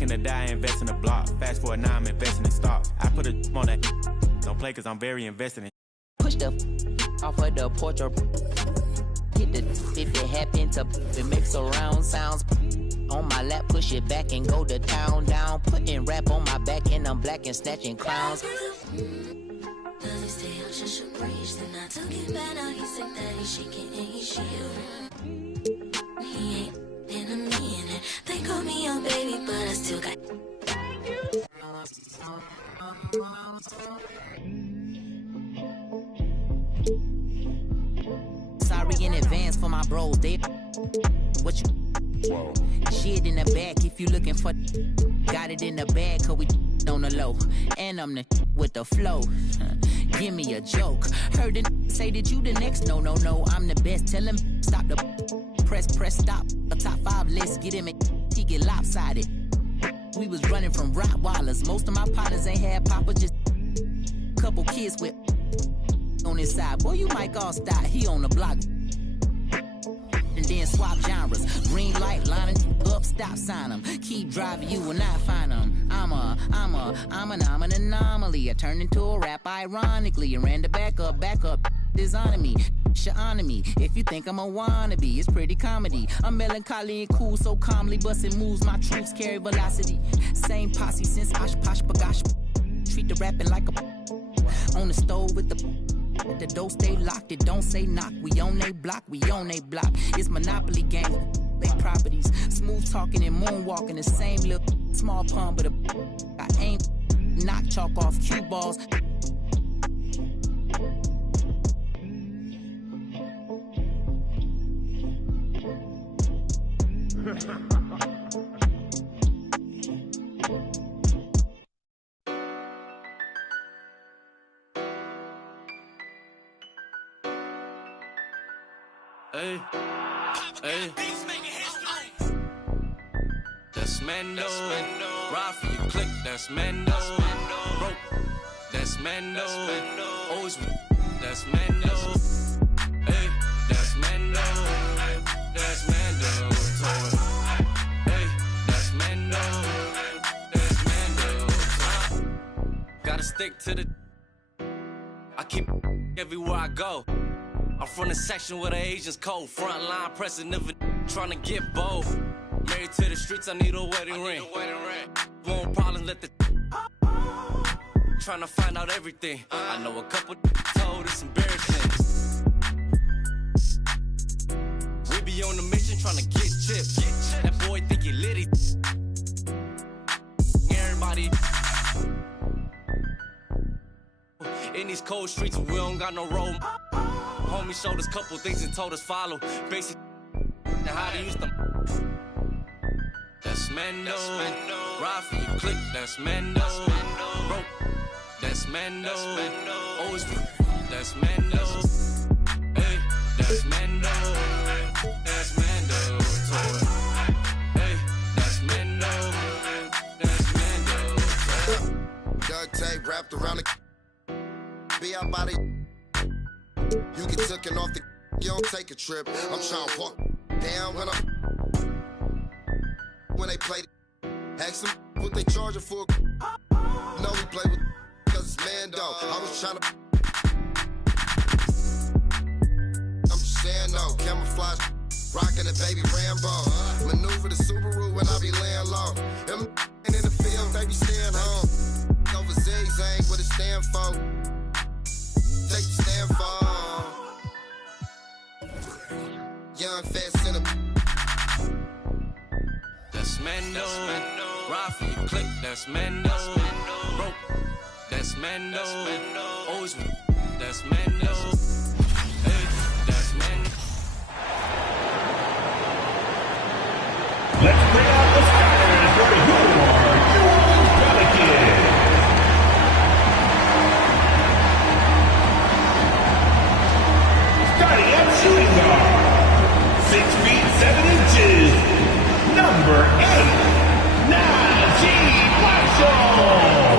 Back in the day, I invest in the block. Fast forward, now I'm investing in stock. I put a on that. Don't play cause I'm very invested in. Push the off of the porch or hit the if it happen to it makes surround sounds. On my lap, push it back and go to town down. Putting rap on my back and I'm black and snatching clowns. Does he stay out just should breeze? Then I took it back, now he said that he's shaking and he's shivering. He ain't in a minute. They call me young baby, but I still got. Sorry in advance for my bros, they what you whoa. Shit in the back if you looking for got it in the bag cause we on the low and I'm the with the flow. Give me a joke. Heard it say that you the next. No, I'm the best. Tell him stop the press stop. A top 5 list, get him and he get lopsided. We was running from Rottweilers. Most of my partners ain't had papa, just couple kids with on his side. Boy, you might all stop. He on the block. And then swap genres. Green light, lining up, stop sign them. Keep driving, you will not find them. I'm an anomaly. I turned into a rap ironically and ran the back up, designing me. Honor me. If you think I'm a wannabe, it's pretty comedy. I'm melancholy and cool, so calmly busting moves. My troops carry velocity. Same posse since Osh Posh Bagash. Treat the rapping like a on the stove with the door stay locked, it don't say knock. We on they block, It's Monopoly game, they properties. Smooth talking and moonwalking, the same little small pun, but I ain't knock chalk off cue balls. Hey, that's Mando. Ride for you, click, that's Mando. Rope, that's Mando. Always, that's Mando. Hey, that's Mando. That's Mando. Hey, that's Mando. That's Mando. Gotta stick to the. I keep everywhere I go. I'm from the section where the Asians cold. Front line pressing, never trying to get bold. Married to the streets, I need a wedding ring. Won't problems, let the trying to find out everything. I know a couple told it's embarrassing. We be on the mission trying to get chips. That boy think he litty. Everybody in these cold streets, we don't got no road. Homie showed us couple things and told us follow. Basic and how to use them. That's Mando. Ride for you, click, that's Mando. Rope, that's Mando. Always, that's Mando. Hey, that's Mando. That's Mando. Hey, that's Mando. That's Mando. Duct tape wrapped around the be out by the. You get taken off the, you don't take a trip. I'm trying to walk down when they play. Ask them what they charging for. No, we play with cause it's Mando. I was trying to. I'm just saying no, camouflage, rocking a baby Rambo. Maneuver the Subaru when I be laying low. Them in the field, they be staying home. Over zigzag, what it stand for? Take the stand for. Young, fast, and that's Mando. Ride for you, click, that's Mando. Rope, that's Mando. Always, that's Mando. Hey, that's Mando. Let's bring out the starters for your Pelicans. Starting at shooting guard, 6 feet 7 inches, number 8, Najee Marshall.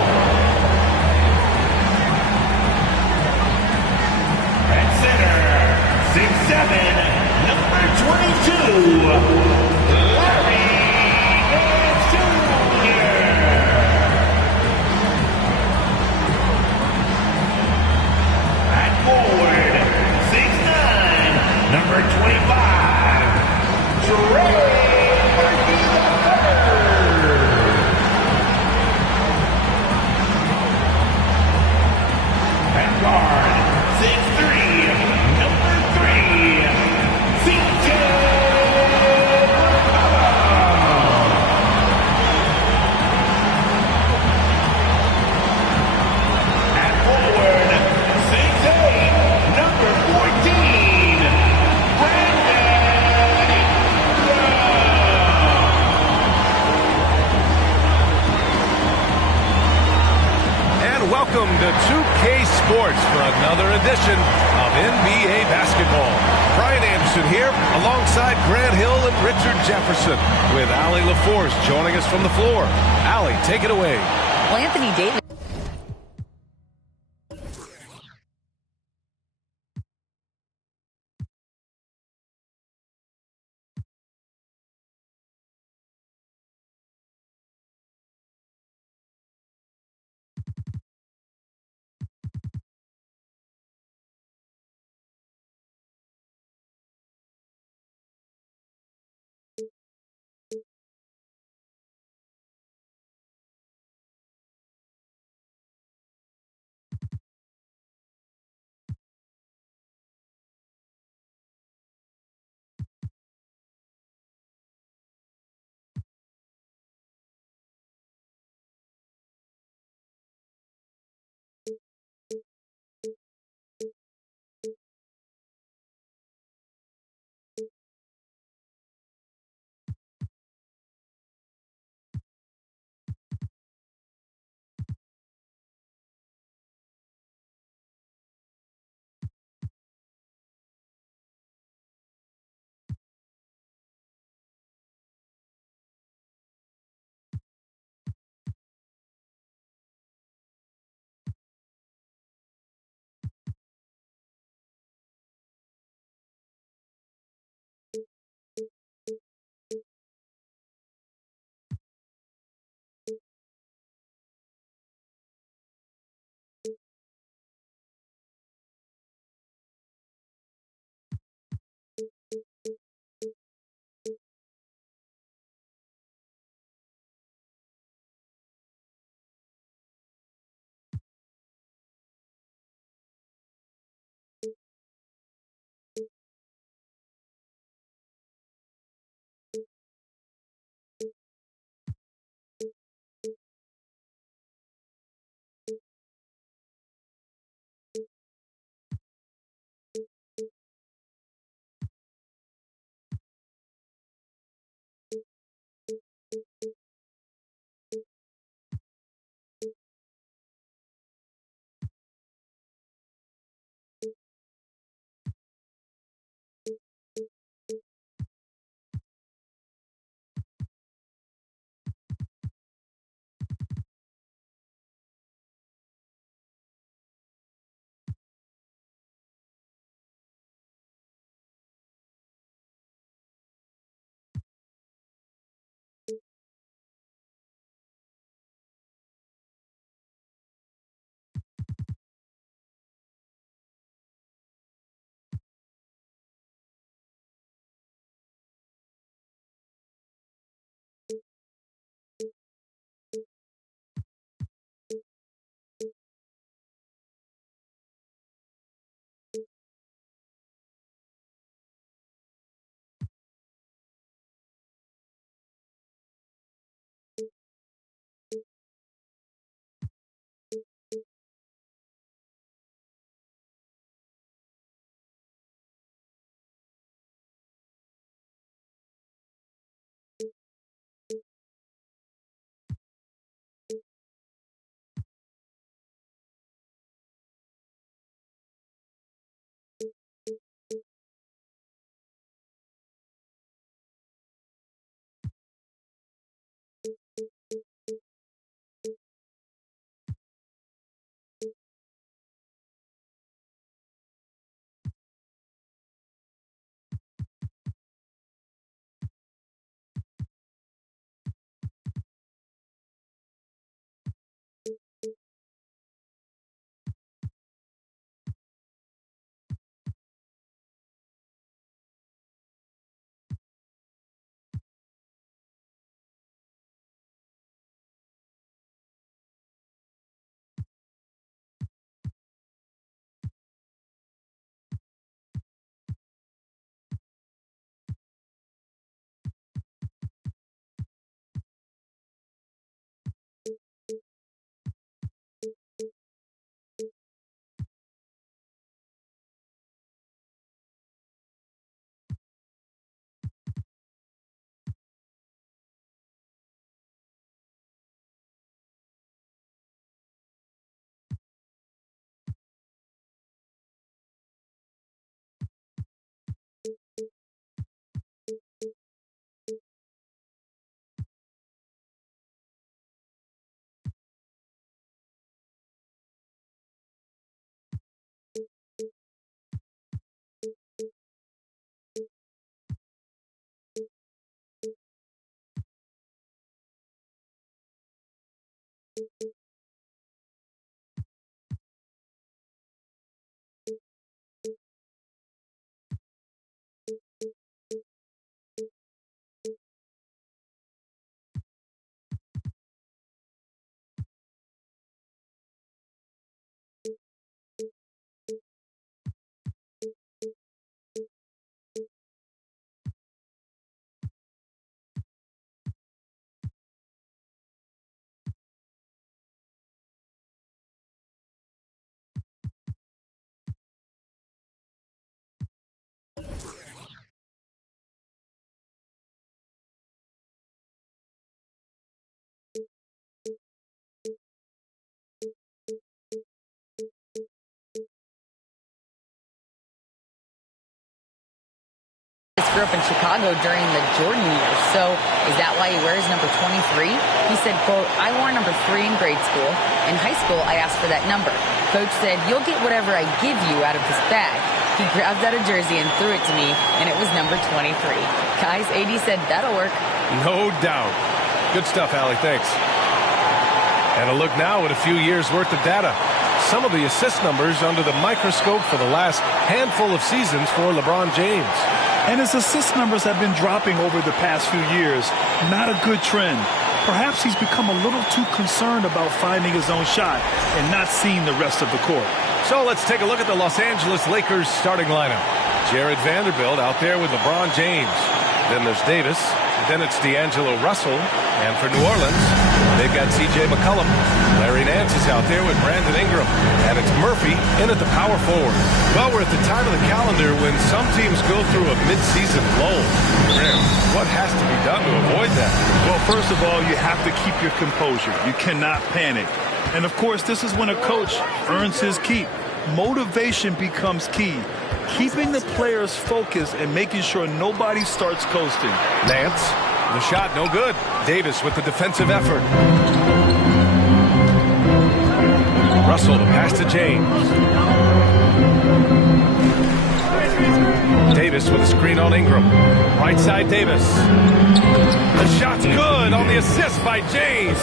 At center, 6'7", number 22, Larry Nance Jr. Welcome to 2K Sports for another edition of NBA basketball. Brian Anderson here alongside Grant Hill and Richard Jefferson with Allie LaForce joining us from the floor. Allie, take it away. Well, Anthony Davis Grew up in Chicago during the Jordan years, so is that why he wears number 23? He said, quote, I wore number 3 in grade school. In high school, I asked for that number. Coach said, you'll get whatever I give you out of this bag. He grabbed out a jersey and threw it to me, and it was number 23. Guys, AD said, that'll work. No doubt. Good stuff, Allie. Thanks. And a look now at a few years' worth of data. Some of the assist numbers under the microscope for the last handful of seasons for LeBron James. And his assist numbers have been dropping over the past few years. Not a good trend. Perhaps he's become a little too concerned about finding his own shot and not seeing the rest of the court. So let's take a look at the Los Angeles Lakers starting lineup. Jared Vanderbilt out there with LeBron James. Then there's Davis. Then it's D'Angelo Russell. And for New Orleans, they've got C.J. McCollum. Larry Nance is out there with Brandon Ingram. And it's Murphy in at the power forward. Well, we're at the time of the calendar when some teams go through a midseason lull. What has to be done to avoid that? Well, first of all, you have to keep your composure. You cannot panic. And, of course, this is when a coach earns his keep. Motivation becomes key. Keeping the players focused and making sure nobody starts coasting. Nance, the shot no good. Davis with the defensive effort. Russell, the pass to James. Davis with a screen on Ingram. Right side Davis. The shot's good on the assist by James.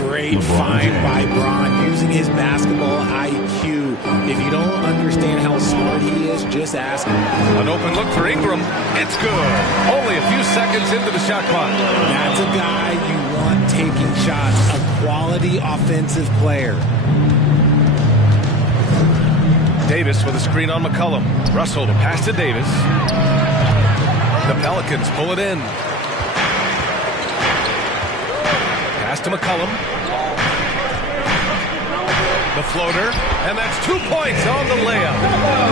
Great find by Bron using his basketball IQ. If you don't understand how smart he is, just ask him. An open look for Ingram. It's good. Only a few seconds into the shot clock. That's a guy you want taking shots. A quality offensive player. Davis with a screen on McCollum. Russell to pass to Davis. The Pelicans pull it in. Pass to McCollum. The floater, and that's 2 points on the layup.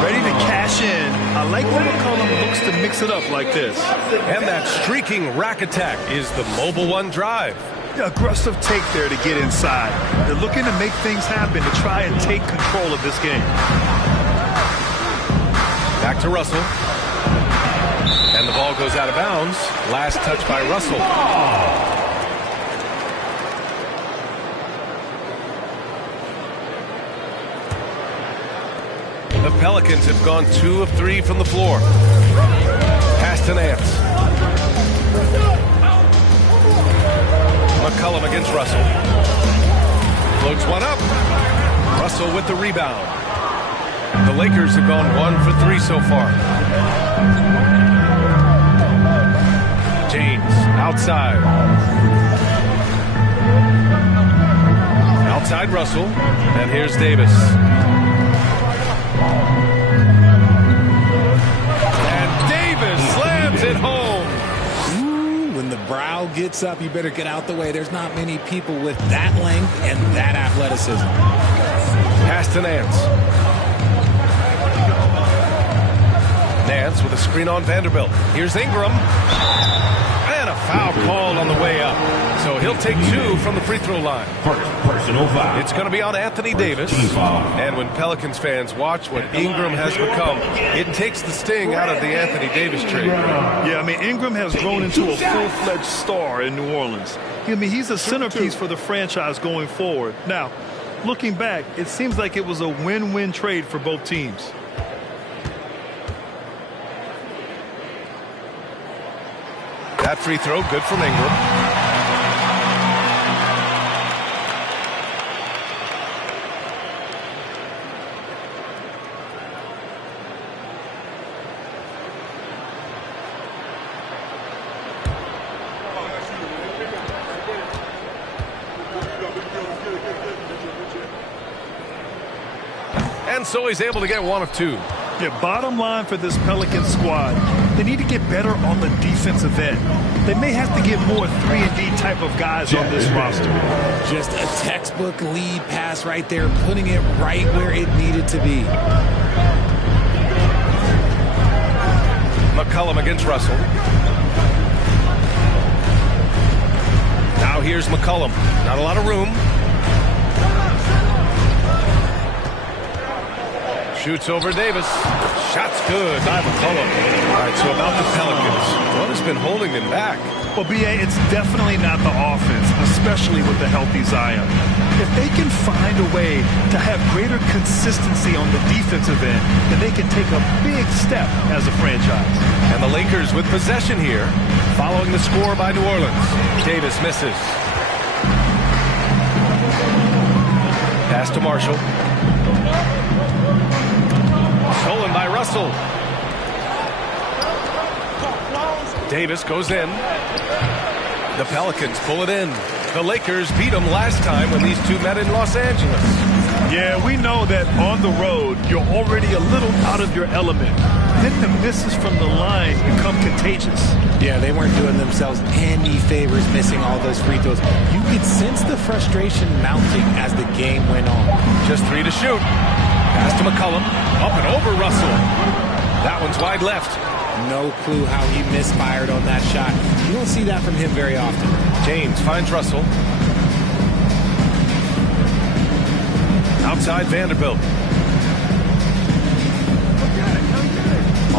Ready to cash in. I like when McCollum looks to mix it up like this. And that streaking rack attack is the mobile one drive. Aggressive take there to get inside. They're looking to make things happen to try and take control of this game. Back to Russell. And the ball goes out of bounds. Last touch by Russell. The Pelicans have gone 2 of 3 from the floor. Pass to Nance. McCollum against Russell. Floats one up. Russell with the rebound. The Lakers have gone 1 for 3 so far. James outside. Outside Russell. And here's Davis. And Davis slams it home. When the brow gets up, you better get out the way. There's not many people with that length and that athleticism. Pass to Nance. Nance with a screen on Vanderbilt. Here's Ingram. And a foul called on the way up. So he'll take 2 from the free throw line. Personal foul. It's going to be on Anthony Davis. And when Pelicans fans watch what Ingram has become, it takes the sting out of the Anthony Davis trade. Yeah, I mean, Ingram has grown into a full-fledged star in New Orleans. I mean, he's a centerpiece for the franchise going forward. Now, looking back, it seems like it was a win-win trade for both teams. That free throw, good from Ingram. And so he's able to get one of two. Yeah, bottom line for this Pelicans squad, they need to get better on the defensive end. They may have to get more 3-and-D type of guys on this roster. Just a textbook lead pass right there, putting it right where it needed to be. McCollum against Russell. Now here's McCollum. Not a lot of room. Shoots over Davis. Shot's good by McCollum. All right, so about the Pelicans. What has been holding them back? Well, B.A., it's definitely not the offense, especially with the healthy Zion. If they can find a way to have greater consistency on the defensive end, then they can take a big step as a franchise. And the Lakers with possession here, following the score by New Orleans. Davis misses. Pass to Marshall. Stolen by Russell. Davis goes in. The Pelicans pull it in. The Lakers beat them last time when these two met in Los Angeles. Yeah, we know that on the road, you're already a little out of your element. Then the misses from the line become contagious. Yeah, they weren't doing themselves any favors missing all those free throws. You could sense the frustration mounting as the game went on. Just 3 to shoot. Pass to McCollum. Up and over Russell. That one's wide left. No clue how he misfired on that shot. You don't see that from him very often. James finds Russell. Outside Vanderbilt.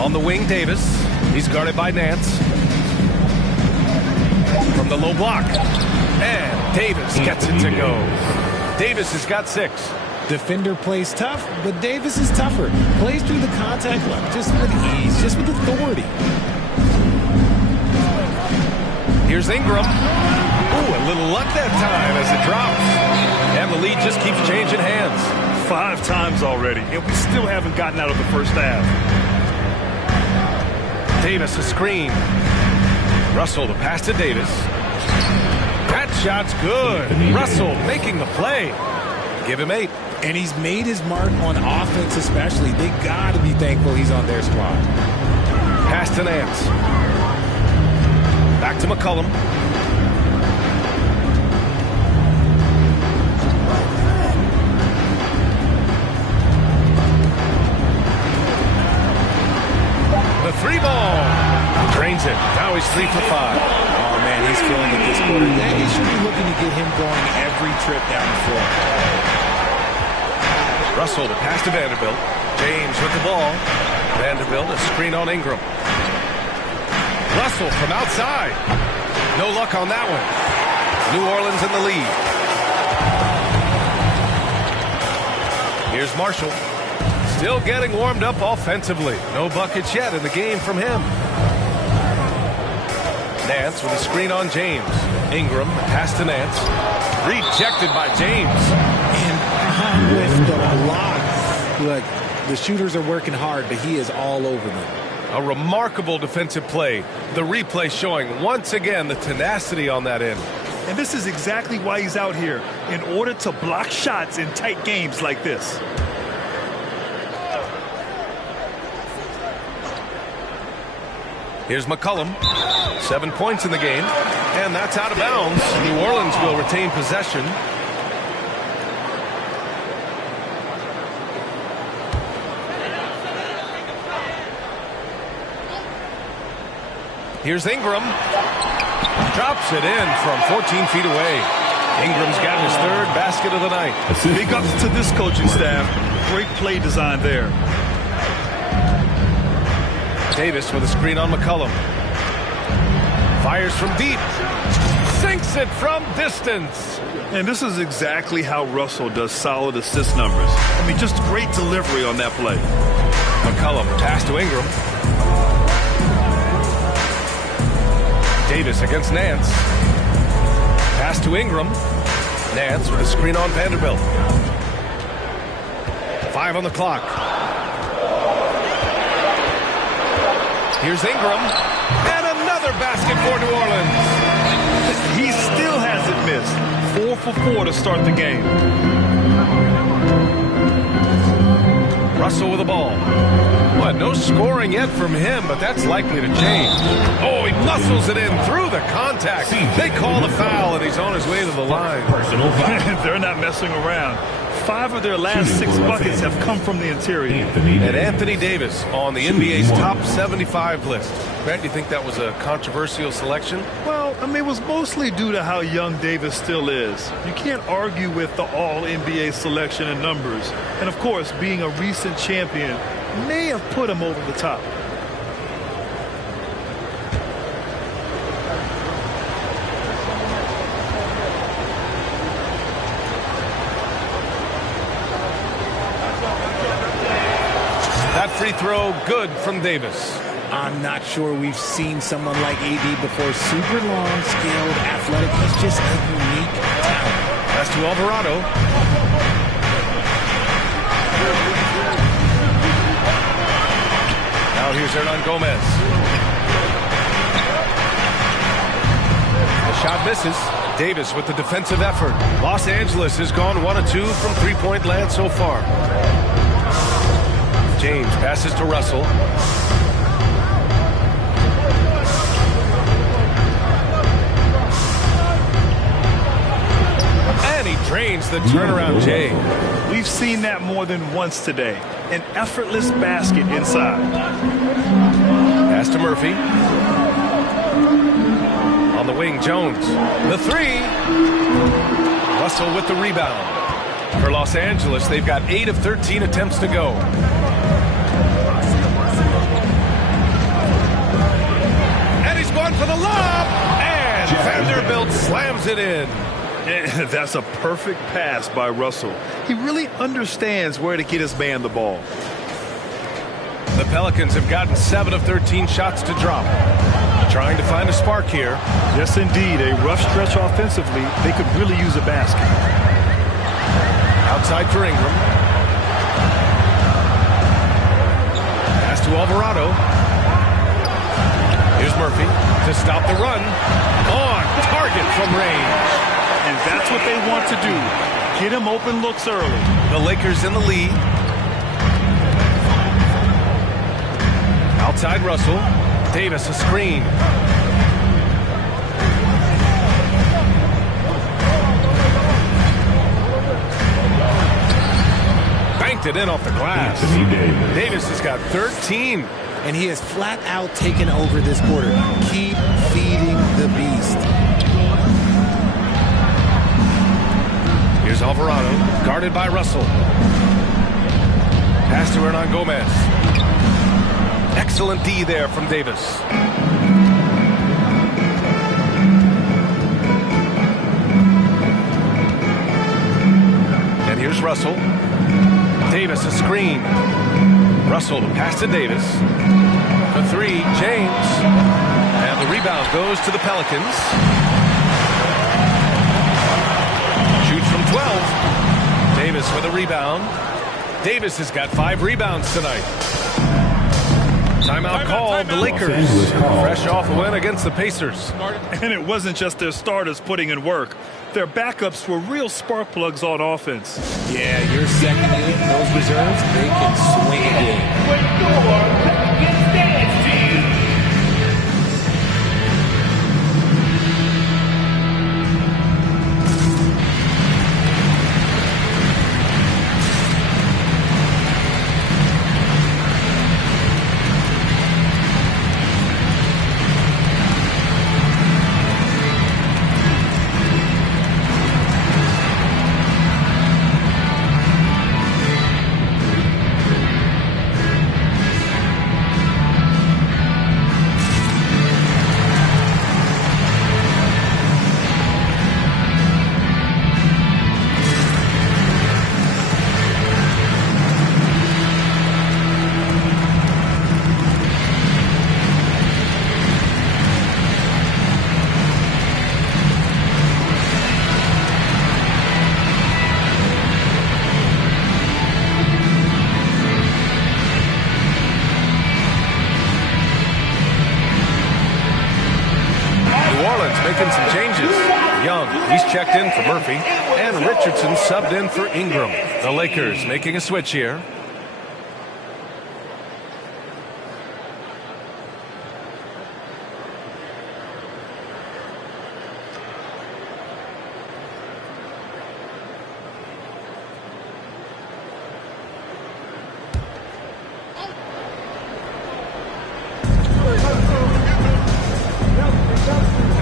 On the wing, Davis. He's guarded by Nance. From the low block. And Davis gets it to go. Davis has got 6. Defender plays tough, but Davis is tougher. Plays through the contact line just with ease, just with authority. Here's Ingram. Ooh, a little luck that time as it drops. And the lead just keeps changing hands. 5 times already, and we still haven't gotten out of the first half. Davis a screen. Russell the pass to Davis. That shot's good. Russell making the play. Give him 8. And he's made his mark on offense especially. They got to be thankful he's on their squad. Pass to Nance. Back to McCollum. The 3 ball. Drains it. Now he's 3 for 5. Oh, man, he's feeling it this quarter. They should be looking to get him going every trip down the floor. Russell to pass to Vanderbilt. James with the ball. Vanderbilt a screen on Ingram. Russell from outside. No luck on that one. New Orleans in the lead. Here's Marshall. Still getting warmed up offensively. No buckets yet in the game from him. Nance with a screen on James. Ingram pass to Nance. Rejected by James. And with the block. Look, the shooters are working hard, but he is all over them. A remarkable defensive play. The replay showing once again the tenacity on that end. And this is exactly why he's out here, in order to block shots in tight games like this. Here's McCollum. 7 points in the game. And that's out of bounds. New Orleans will retain possession. Here's Ingram. Drops it in from 14 feet away. Ingram's got his 3rd basket of the night. Big ups to this coaching staff. Great play design there. Davis with a screen on McCollum. Fires from deep. Sinks it from distance. And this is exactly how Russell does solid assist numbers. I mean, just great delivery on that play. McCollum pass to Ingram. Davis against Nance. Pass to Ingram. Nance with a screen on Vanderbilt. 5 on the clock. Here's Ingram. And another basket for New Orleans. He still hasn't missed. 4 for 4 to start the game. Russell with the ball. What, no scoring yet from him, but that's likely to change. Oh, he muscles it in through the contact. They call the foul, and he's on his way to the line. Personal foul. They're not messing around. 5 of their last 6 buckets have come from the interior. And Anthony Davis on the NBA's top 75 list. Grant, do you think that was a controversial selection? Well, I mean, it was mostly due to how young Davis still is. You can't argue with the all-NBA selection and numbers. And, of course, being a recent champion may have put him over the top. That free throw good from Davis. I'm not sure we've seen someone like AD before. Super long, skilled, athletic. He's just a unique talent. Pass to Alvarado. Now here's Hernan Gomez. The shot misses. Davis with the defensive effort. Los Angeles has gone 1 of 2 from three-point land so far. James passes to Russell. And he drains the turnaround, Jay. We've seen that more than once today. An effortless basket inside. Pass to Murphy. On the wing, Jones. The three. Russell with the rebound. For Los Angeles, they've got 8 of 13 attempts to go. And he's going for the lob. And Vanderbilt slams it in. And that's a perfect pass by Russell. He really understands where to get his man the ball. The Pelicans have gotten 7 of 13 shots to drop. Trying to find a spark here. Yes, indeed. A rough stretch offensively. They could really use a basket. Outside for Ingram. Pass to Alvarado. Here's Murphy to stop the run. On target from range. And that's what they want to do. Get him open looks early. The Lakers in the lead. Outside Russell. Davis a screen. Banked it in off the glass. Davis has got 13. And he has flat out taken over this quarter. Keep feeding the beast. Here's Alvarado, guarded by Russell. Pass to Hernan Gomez. Excellent D there from Davis. And here's Russell. Davis a screen. Russell pass to Davis. The three, James. And the rebound goes to the Pelicans. Shoots from 12. Davis with a rebound. Davis has got 5 rebounds tonight. Timeout called. The Lakers fresh off a win against the Pacers. And it wasn't just their starters putting in work. Their backups were real spark plugs on offense. Yeah, your second unit, those reserves, they can swing a game. Making some changes. Young, he's checked in for Murphy, and Richardson subbed in for Ingram. The Lakers making a switch here.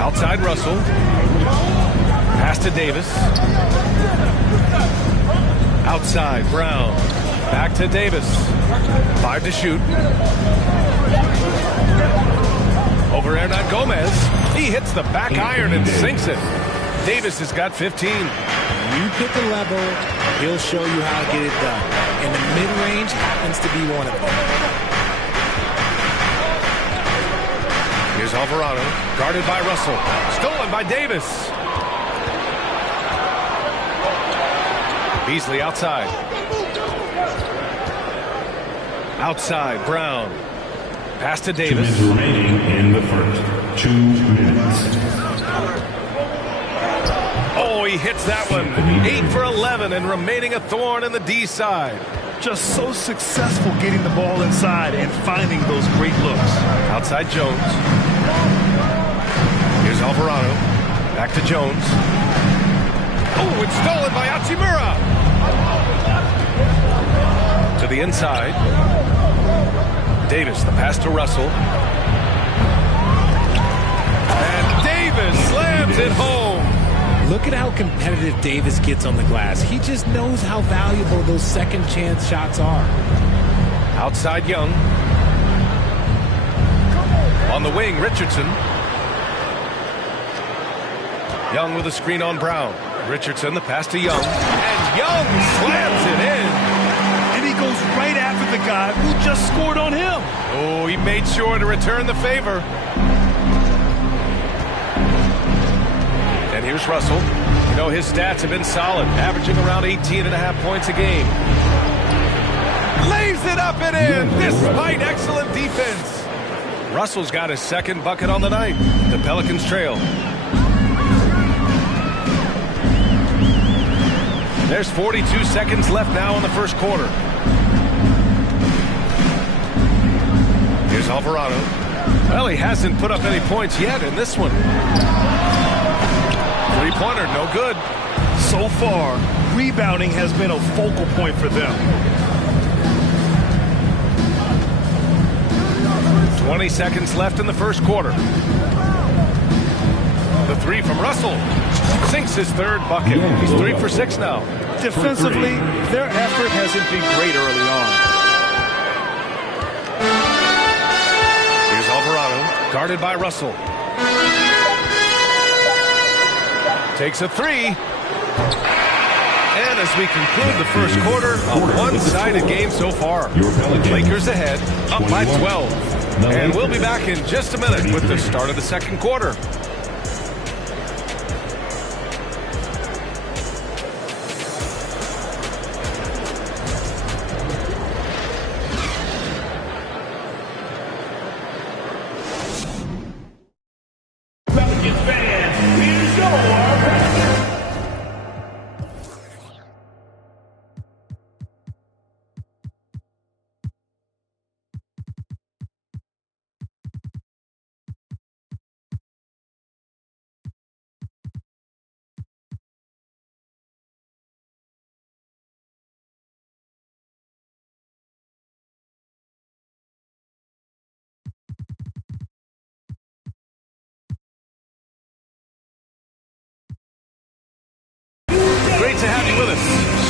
Outside Russell. Pass to Davis. Outside Brown. Back to Davis. 5 to shoot. Over Hernan Gomez. He hits the back iron and sinks it. Davis has got 15. You pick a level, he'll show you how to get it done. And the mid-range happens to be one of them. Here's Alvarado, guarded by Russell. Stolen by Davis. Beasley outside. Outside, Brown. Pass to Davis. 2 minutes remaining in the first. 2 minutes. Oh, he hits that one. 8 for 11 and remaining a thorn in the D side. Just so successful getting the ball inside and finding those great looks. Outside Jones. Here's Alvarado. Back to Jones. Oh, it's stolen by Hachimura. To the inside. Davis, the pass to Russell. And Davis slams it home. Look at how competitive Davis gets on the glass. He just knows how valuable those second chance shots are. Outside Young. On the wing, Richardson. Young with a screen on Brown. Richardson, the pass to Young. And Young slams it in. And he goes right after the guy who just scored on him. Oh, he made sure to return the favor. And here's Russell. You know, his stats have been solid, averaging around 18.5 points a game. Lays it up and in, despite excellent defense. Russell's got his second bucket on the night. The Pelicans trail. There's 42 seconds left now in the first quarter. Here's Alvarado. Well, he hasn't put up any points yet in this one. Three-pointer, no good. So far, rebounding has been a focal point for them. 20 seconds left in the first quarter. The three from Russell. Sinks his third bucket. He's 3 for 6 now. Defensively, their effort hasn't been great early on. Here's Alvarado, guarded by Russell. Takes a three. And as we conclude the first quarter, a one-sided game so far. Lakers ahead, up by 12. And we'll be back in just a minute with the start of the second quarter. Pelicans fans, here's your Great to have you with us.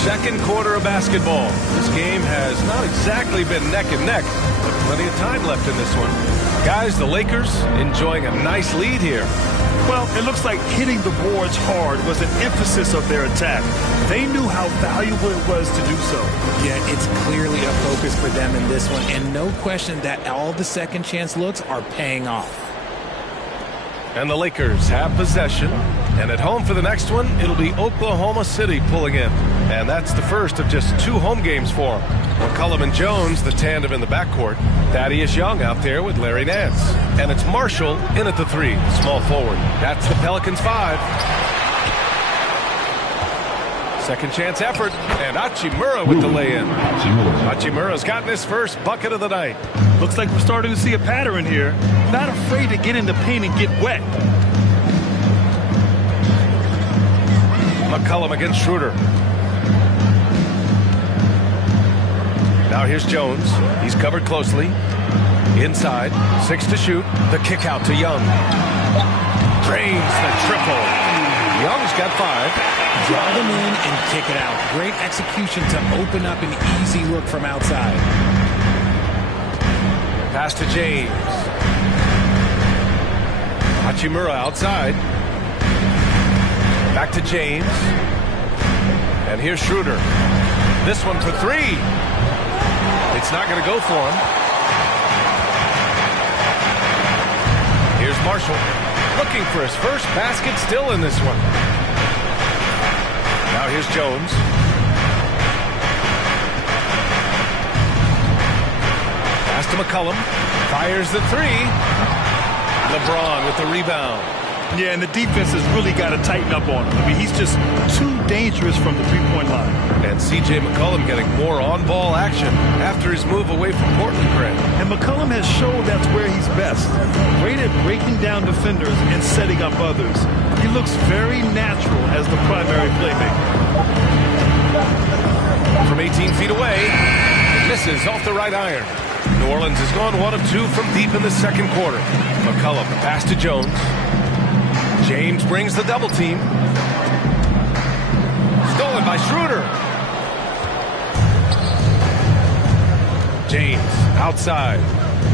Second quarter of basketball. This game has not exactly been neck and neck, but plenty of time left in this one. Guys, the Lakers enjoying a nice lead here. Well, it looks like hitting the boards hard was an emphasis of their attack. They knew how valuable it was to do so. Yeah, it's clearly a focus for them in this one, and no question that all the second chance looks are paying off. And the Lakers have possession. And at home for the next one, it'll be Oklahoma City pulling in. And that's the first of just 2 home games for them. McCollum and Jones, the tandem in the backcourt. Thaddeus Young out there with Larry Nance. And it's Marshall in at the 3, small forward. That's the Pelicans 5. Second chance effort. And Hachimura with the lay-in. Hachimura's gotten his first bucket of the night. Looks like we're starting to see a pattern here. Not afraid to get in the paint and get wet. McCollum against Schroeder. Now here's Jones. He's covered closely. Inside. 6 to shoot. The kick out to Young. Drains the triple. Young's got 5. Draw them in and kick it out. Great execution to open up an easy look from outside. Pass to James. Hachimura outside. Back to James. And here's Schroeder. This one for 3. It's not going to go for him. Here's Marshall. Looking for his first basket, still in this one. Now here's Jones. Pass to McCollum. Fires the 3. LeBron with the rebound. Yeah, and the defense has really got to tighten up on him. I mean, he's just too dangerous from the three-point line. And C.J. McCollum getting more on-ball action after his move away from Portland, Grant. And McCollum has shown that's where he's best. Great at breaking down defenders and setting up others. He looks very natural as the primary playmaker. From 18 feet away, misses off the right iron. New Orleans has gone 1 of 2 from deep in the second quarter. McCollum, the pass to Jones. James brings the double team. Stolen by Schroeder. James outside.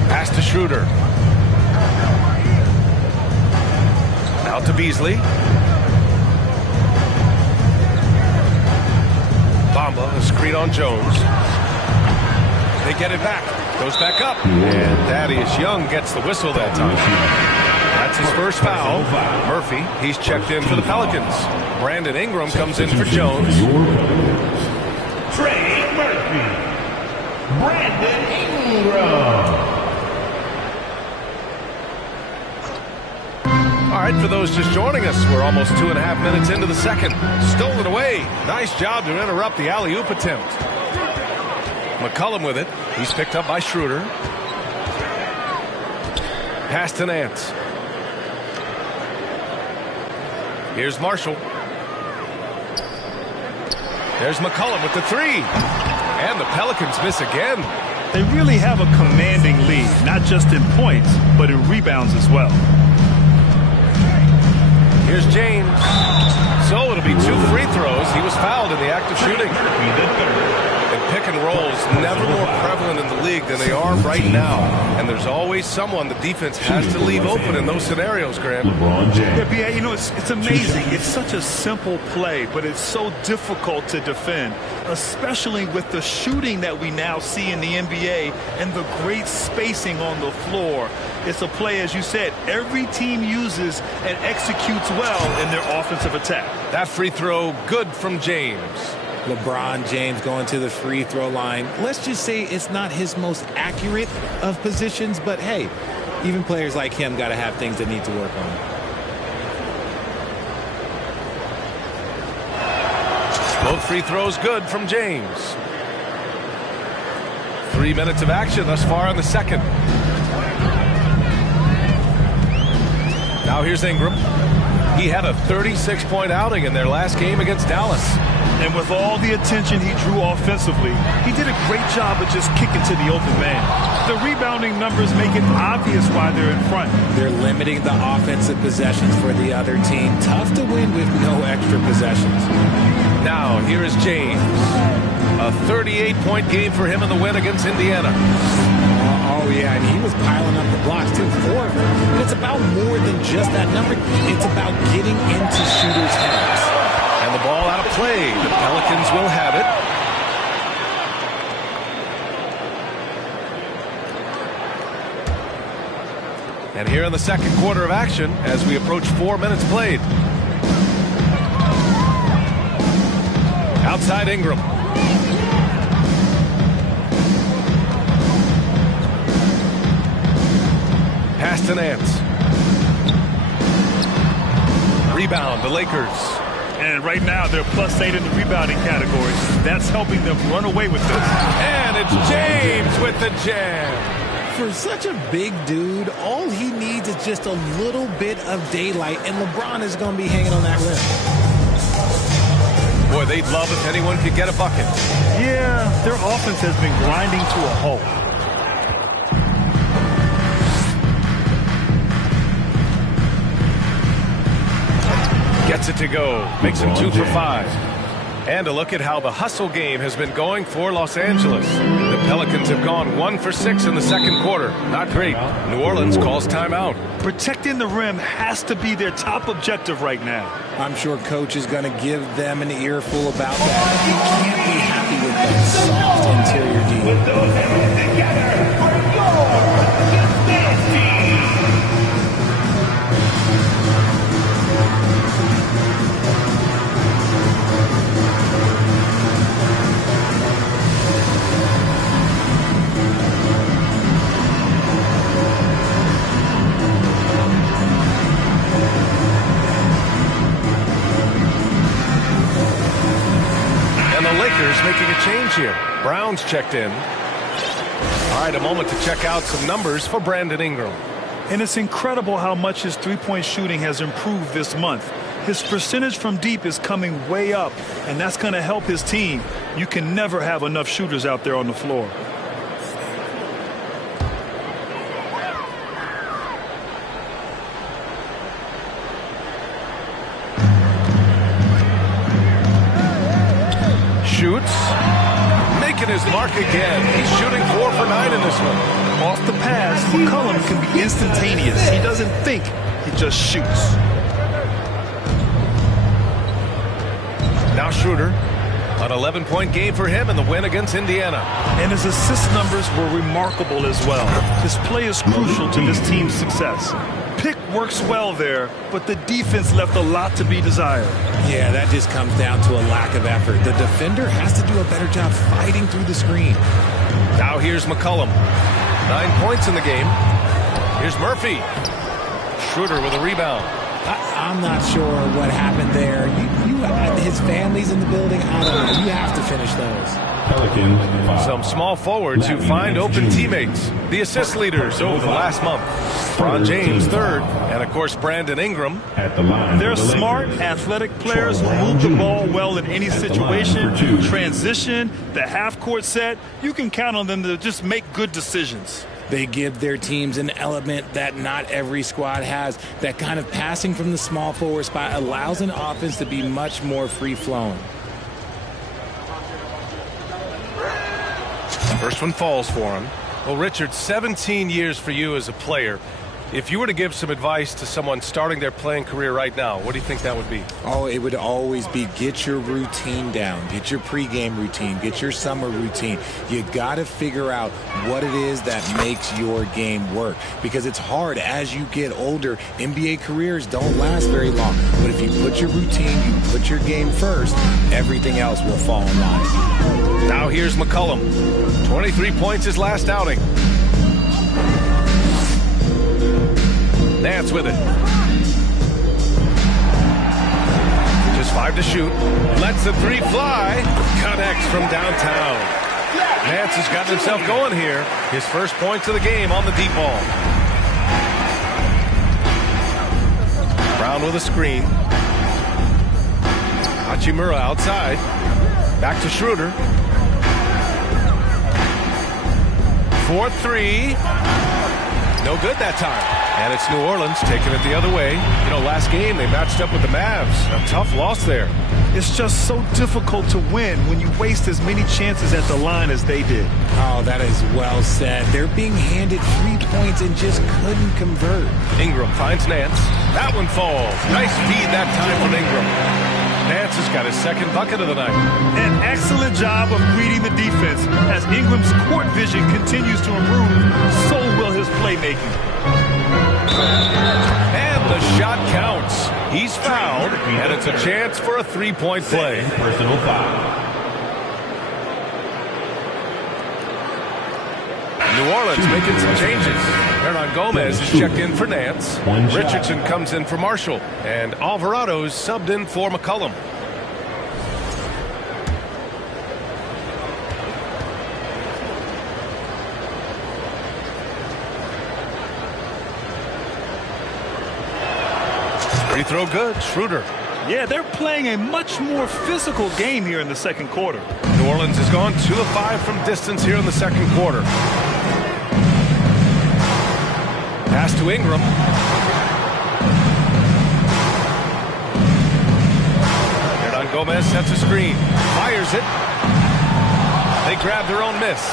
Pass to Schroeder. Out to Beasley. Bamba, a screen on Jones. They get it back. Goes back up. And Thaddeus Young gets the whistle that time. That's his first foul. Murphy, he's checked in for the Pelicans. Brandon Ingram comes in for Jones. Trey Murphy. Brandon Ingram. All right, for those just joining us, we're almost 2.5 minutes into the second. Stolen away. Nice job to interrupt the alley-oop attempt. McCollum with it. He's picked up by Schroeder. Pass to Nance. Here's Marshall. There's McCollum with the 3. And the Pelicans miss again. They really have a commanding lead, not just in points, but in rebounds as well. Here's James. So it'll be 2 free throws. He was fouled in the act of shooting. And pick and rolls never more prevalent in the league than they are right now. And there's always someone the defense has to leave open in those scenarios, Grant. Yeah, you know, it's amazing. It's such a simple play, but it's so difficult to defend, especially with the shooting that we now see in the NBA and the great spacing on the floor. It's a play, as you said, every team uses and executes well in their offensive attack. That free throw, good from James. LeBron James going to the free throw line. Let's just say it's not his most accurate of positions, but hey, even players like him got to have things that need to work on. Both free throws good from James. 3 minutes of action thus far in the second. Now here's Ingram. He had a 36-point outing in their last game against Dallas. And with all the attention he drew offensively, he did a great job of just kicking to the open man. The rebounding numbers make it obvious why they're in front. They're limiting the offensive possessions for the other team. Tough to win with no extra possessions. Now here is James. A 38-point game for him in the win against Indiana. Oh, yeah, and he was piling up the blocks, too. 4 of them. And it's about more than just that number. It's about getting into shooters' heads. And the ball out of play. The Pelicans will have it. And here in the second quarter of action, as we approach 4 minutes played. Outside Ingram. Pass to Nance. Rebound, the Lakers. And right now, they're +8 in the rebounding category. That's helping them run away with this. And it's James with the jam. For such a big dude, all he needs is just a little bit of daylight, and LeBron is going to be hanging on that rim. Boy, they'd love if anyone could get a bucket. Yeah, their offense has been grinding to a halt. Gets it to go. Makes him 2 for 5. And a look at how the hustle game has been going for Los Angeles. The Pelicans have gone 1 for 6 in the second quarter. Not great. New Orleans calls timeout. Protecting the rim has to be their top objective right now. I'm sure coach is going to give them an earful about that. You can't be happy with that soft interior D. With those hands together for your Houston team. Lakers making a change here. Brown's checked in. All right, a moment to check out some numbers for Brandon Ingram. And it's incredible how much his three-point shooting has improved this month. His percentage from deep is coming way up, and that's going to help his team. You can never have enough shooters out there on the floor. Shoots, making his mark again. He's shooting 4 for 9 in this one. Off the pass, McCollum can be instantaneous. He doesn't think, he just shoots. Now Schroeder, an 11-point game for him in the win against Indiana. And his assist numbers were remarkable as well. His play is crucial to this team's success. Pick works well there, but the defense left a lot to be desired. Yeah, that just comes down to a lack of effort. The defender has to do a better job fighting through the screen. Now here's McCollum. 9 points in the game. Here's Murphy. Schroeder with a rebound. I'm not sure what happened there. His family's in the building. I don't know. You have to finish those. Pelicans 5. Some small forwards who find open teammates. The assist leaders over the last month. LeBron James third, and of course Brandon Ingram. At the line. They're smart, athletic players who move the ball well in any situation. Transition, the half-court set. You can count on them to just make good decisions. They give their teams an element that not every squad has. That kind of passing from the small forward spot allows an offense to be much more free-flowing. First one falls for him. Well, Richard, 17 years for you as a player. If you were to give some advice to someone starting their playing career right now, what do you think that would be? Oh, it would always be get your routine down. Get your pregame routine. Get your summer routine. You got to figure out what it is that makes your game work. Because it's hard as you get older. NBA careers don't last very long. But if you put your routine, you put your game first, everything else will fall in line. Now here's McCollum. 23 points his last outing. Nance with it. Just 5 to shoot. Lets the 3 fly. Connects from downtown. Nance has gotten himself going here. His first points of the game on the deep ball. Brown with a screen. Hachimura outside. Back to Schroeder. 4-3. No good that time. And it's New Orleans taking it the other way. You know, last game they matched up with the Mavs. A tough loss there. It's just so difficult to win when you waste as many chances at the line as they did. Oh, that is well said. They're being handed 3 points and just couldn't convert. Ingram finds Nance. That one falls. Nice feed that time from Ingram. Nance has got his second bucket of the night. An excellent job of reading the defense. As Ingram's court vision continues to improve, so will his playmaking. And the shot counts. He's fouled, and it's a chance for a 3-point play. Personal foul. New Orleans making some changes. Hernan Gomez is checked in for Nance. Richardson comes in for Marshall. And Alvarado's subbed in for McCollum. Free throw good. Schroeder. Yeah, they're playing a much more physical game here in the second quarter. New Orleans has gone 2 of 5 from distance here in the second quarter. Pass to Ingram. Gomez sets a screen, fires it. They grab their own miss.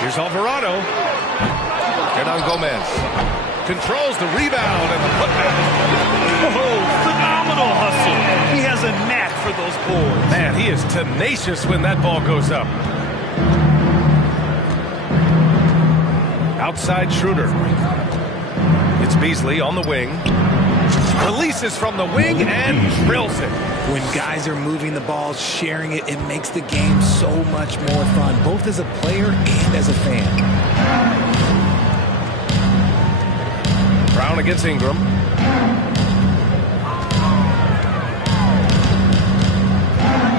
Here's Alvarado. Hernan Gomez controls the rebound and the putback. Oh, phenomenal hustle. He has a knack for those boards. Man, he is tenacious when that ball goes up. Outside Schroeder. It's Beasley on the wing. Releases from the wing and drills it. When guys are moving the ball, sharing it, it makes the game so much more fun, both as a player and as a fan. Brown against Ingram.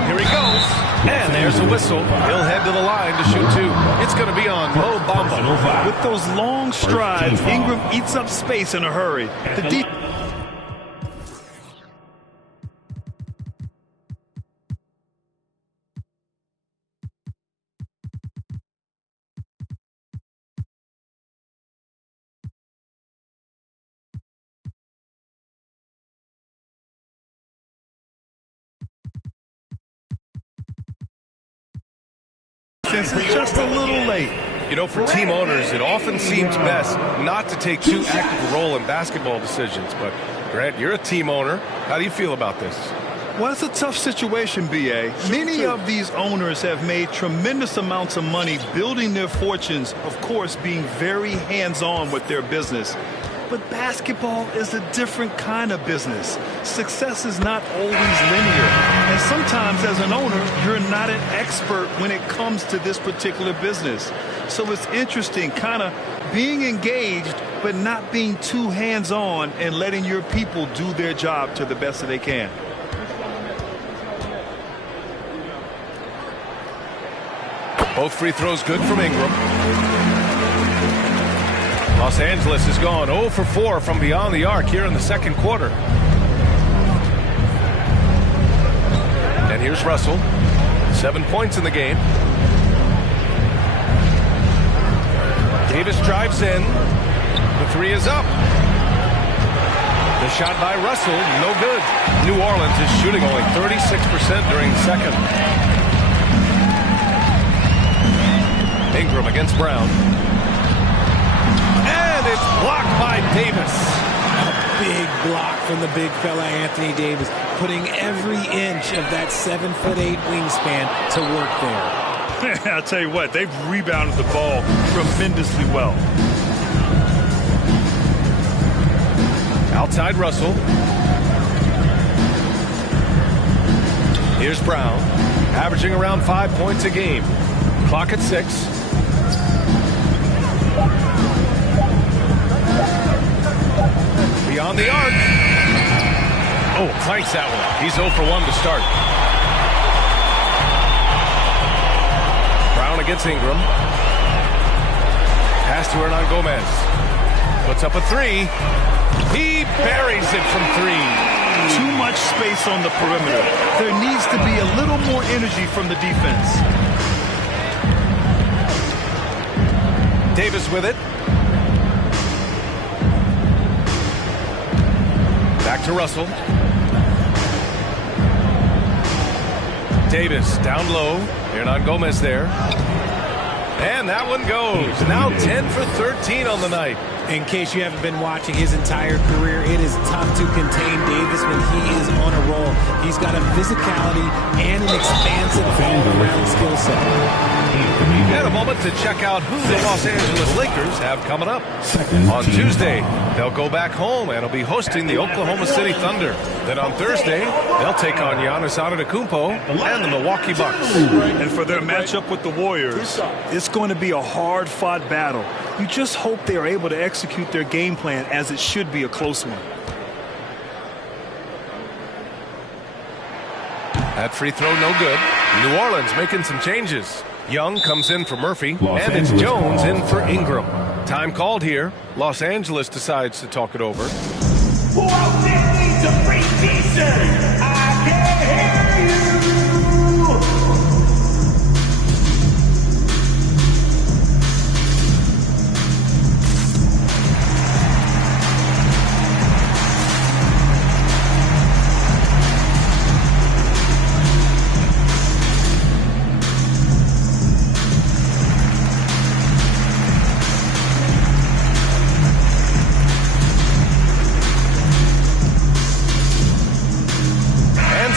Here he goes. And there's a whistle. He'll head to the line to shoot two. It's going to be on Mo Bamba. With those long strides, Ingram eats up space in a hurry. The defense is just a little late. You know, for team owners, it often seems best not to take too active a role in basketball decisions. But, Grant, you're a team owner. How do you feel about this? Well, it's a tough situation, B.A. Many of these owners have made tremendous amounts of money building their fortunes, of course, being very hands-on with their business. But basketball is a different kind of business. Success is not always linear. And sometimes as an owner, you're not an expert when it comes to this particular business. So it's interesting kind of being engaged, but not being too hands-on and letting your people do their job to the best that they can. Both free throws good from Ingram. Los Angeles has gone 0 for 4 from beyond the arc here in the second quarter. And here's Russell. 7 points in the game. Davis drives in. The three is up. The shot by Russell, no good. New Orleans is shooting only 36% during the second. Ingram against Brown. And it's blocked by Davis. A big block from the big fella Anthony Davis, putting every inch of that 7'8" wingspan to work there. I'll tell you what, they've rebounded the ball tremendously well. Outside Russell. Here's Brown, averaging around 5 points a game. Clock at 6. Beyond the arc. Oh, clanks that one. He's 0 for 1 to start. Brown against Ingram. Pass to Hernan Gomez. Puts up a three. He buries it from 3. Too much space on the perimeter. There needs to be a little more energy from the defense. Davis with it. Back to Russell. Davis down low. Hernan Gomez there. And that one goes. Now 10 for 13 on the night. In case you haven't been watching his entire career, it is tough to contain Davis when he is on a roll. He's got a physicality and an expansive all-around skill set. And a moment to check out who the Los Angeles Lakers have coming up. On Tuesday, they'll go back home and will be hosting the Oklahoma City Thunder. Then on Thursday, they'll take on Giannis Antetokounmpo and the Milwaukee Bucks. And for their matchup with the Warriors, it's going to be a hard-fought battle. You just hope they are able to execute their game plan, as it should be a close one. That free throw no good. New Orleans making some changes. Young comes in for Murphy, and it's Jones in for Ingram. Time called here. Los Angeles decides to talk it over. Who out there needs a free t-shirt? I can't hear you.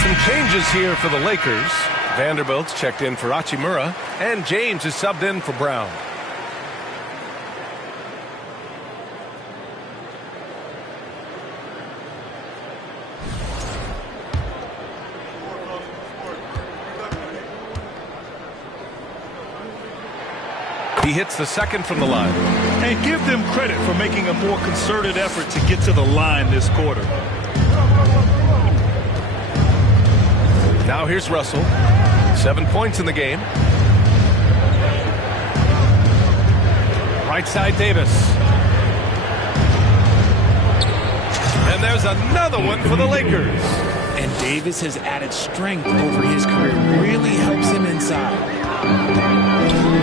Some changes here for the Lakers. Vanderbilt's checked in for Hachimura, and James is subbed in for Brown. He hits the second from the line. And give them credit for making a more concerted effort to get to the line this quarter. Now here's Russell. 7 points in the game. Right side Davis. And there's another one for the Lakers. And Davis has added strength over his career. Really helps him inside.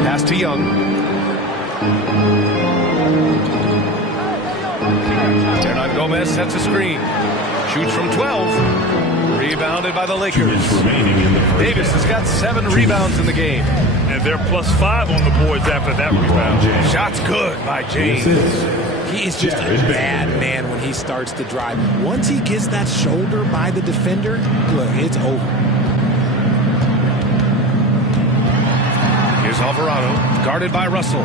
Pass to Young. Hernan Gomez sets a screen. Shoots from 12. Rebounded by the Lakers. Davis has got 7 rebounds in the game. And they're +5 on the boards after that rebound. Shots good by James. He is just a bad man when he starts to drive. Once he gets that shoulder by the defender, look, it's over. Here's Alvarado, guarded by Russell.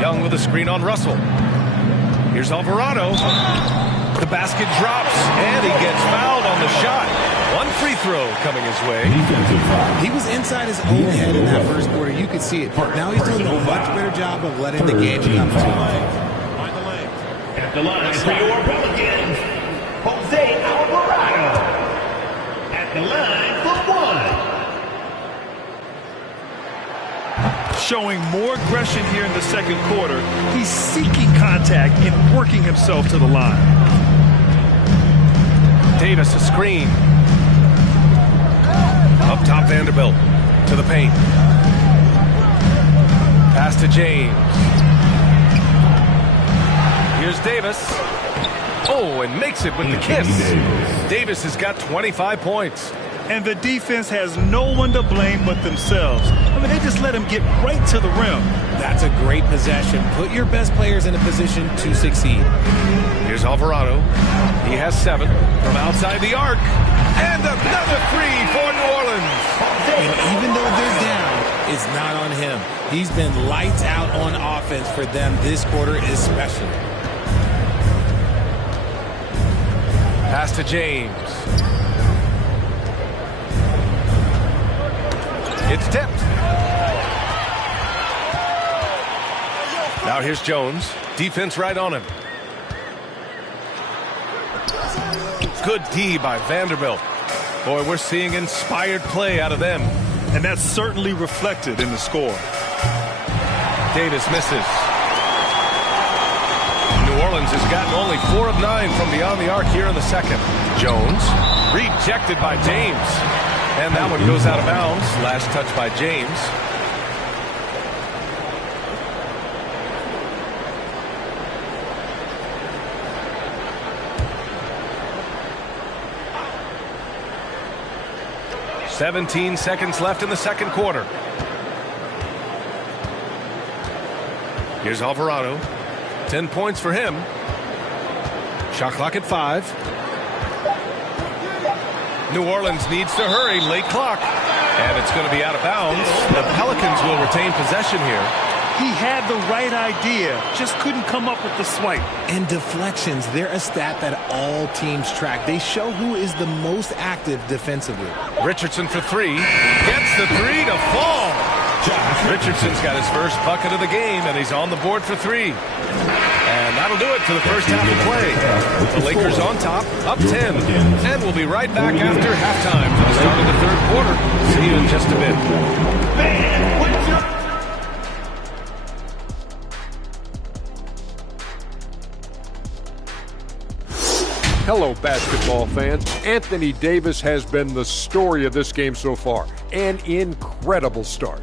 Young with a screen on Russell. Here's Alvarado. The basket drops, and he gets fouled on the shot. One free throw coming his way. He was inside his own head in that first quarter. You could see it. Now he's doing a much better job of letting the game come to him. At the line for your Pelicans, Jose Alvarado. At the line for 1. Showing more aggression here in the second quarter. He's seeking contact and working himself to the line. Davis a screen. Up top Vanderbilt to the paint. Pass to James. Here's Davis. Oh, and makes it with the kiss. Davis has got 25 points. And the defense has no one to blame but themselves. I mean, they just let him get right to the rim. That's a great possession. Put your best players in a position to succeed. Here's Alvarado. He has 7 from outside the arc. And another 3 for New Orleans. And even though they're down, it's not on him. He's been lights out on offense for them this quarter especially. Pass to James. It's tipped. Now here's Jones. Defense right on him. Good D by Vanderbilt. Boy, we're seeing inspired play out of them. And that's certainly reflected in the score. Davis misses. New Orleans has gotten only 4 of 9 from beyond the arc here in the second. Jones rejected by James. And that one goes out of bounds. Last touch by James. "17 seconds left in the second quarter." Here's Alvarado. 10 points for him. Shot clock at 5. New Orleans needs to hurry. Late clock. And it's going to be out of bounds. The Pelicans will retain possession here. He had the right idea, just couldn't come up with the swipe. And deflections, they're a stat that all teams track. They show who is the most active defensively. Richardson for 3. Gets the 3 to fall. Richardson's got his first bucket of the game, and he's on the board for 3. And that'll do it for the first half of play. The Lakers on top, up 10. And we'll be right back after halftime for the start of the third quarter. See you in just a bit. Hello, basketball fans. Anthony Davis has been the story of this game so far. An incredible start.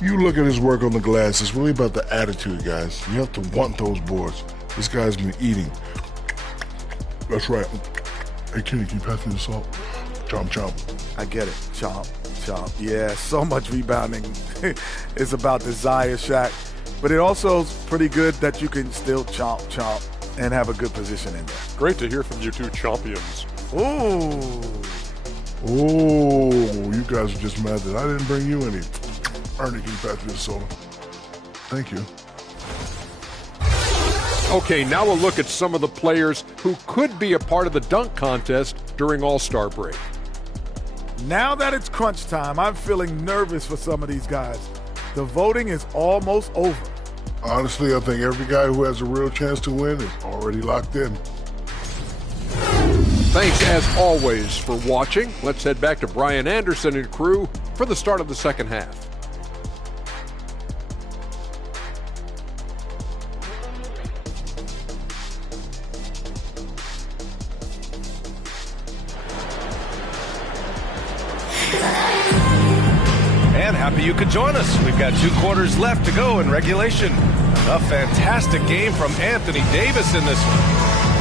You look at his work on the glass, it's really about the attitude, guys. You have to want those boards. This guy's been eating. That's right. Hey, Kenny, can you pass me the salt? Chomp, chomp. I get it. Chomp, chomp. Yeah, so much rebounding. It's about desire, Shaq. But it also is pretty good that you can still chomp, chomp. and have a good position in there. Great to hear from you two champions. Ooh. Oh, you guys are just mad that I didn't bring you any. Ernie, can you pass me the soda? Thank you. Okay, now we'll look at some of the players who could be a part of the dunk contest during All-Star break. Now that it's crunch time, I'm feeling nervous for some of these guys. The voting is almost over. Honestly, I think every guy who has a real chance to win is already locked in. Thanks, as always, for watching. Let's head back to Brian Anderson and crew for the start of the second half. And happy you could join us. We've got 2 quarters left to go in regulation. A fantastic game from Anthony Davis in this one.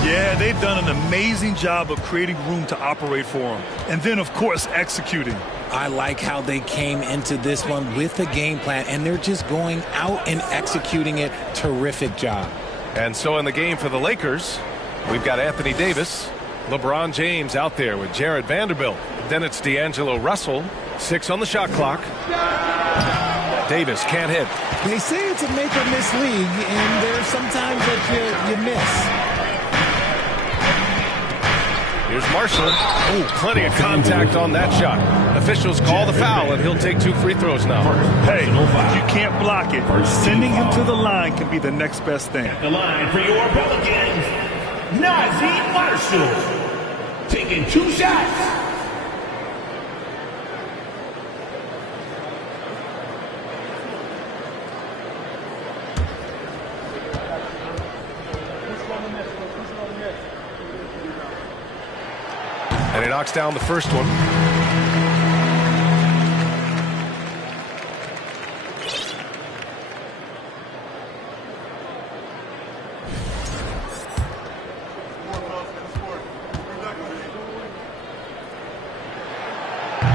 Yeah, they've done an amazing job of creating room to operate for him. And then, of course, executing. I like how they came into this one with a game plan, and they're just going out and executing it. Terrific job. And so in the game for the Lakers, we've got Anthony Davis, LeBron James out there with Jared Vanderbilt. Then it's D'Angelo Russell, 6 on the shot clock. Davis can't hit. They say it's a make or miss league, and there's sometimes that you miss. Here's Marshall. Oh, plenty of contact on that shot. Officials call the foul, and he'll take 2 free throws now. Hey, if you can't block it, sending him to the line can be the next best thing. The line for your Pelicans, Najee Marshall, taking 2 shots. And he knocks down the first one.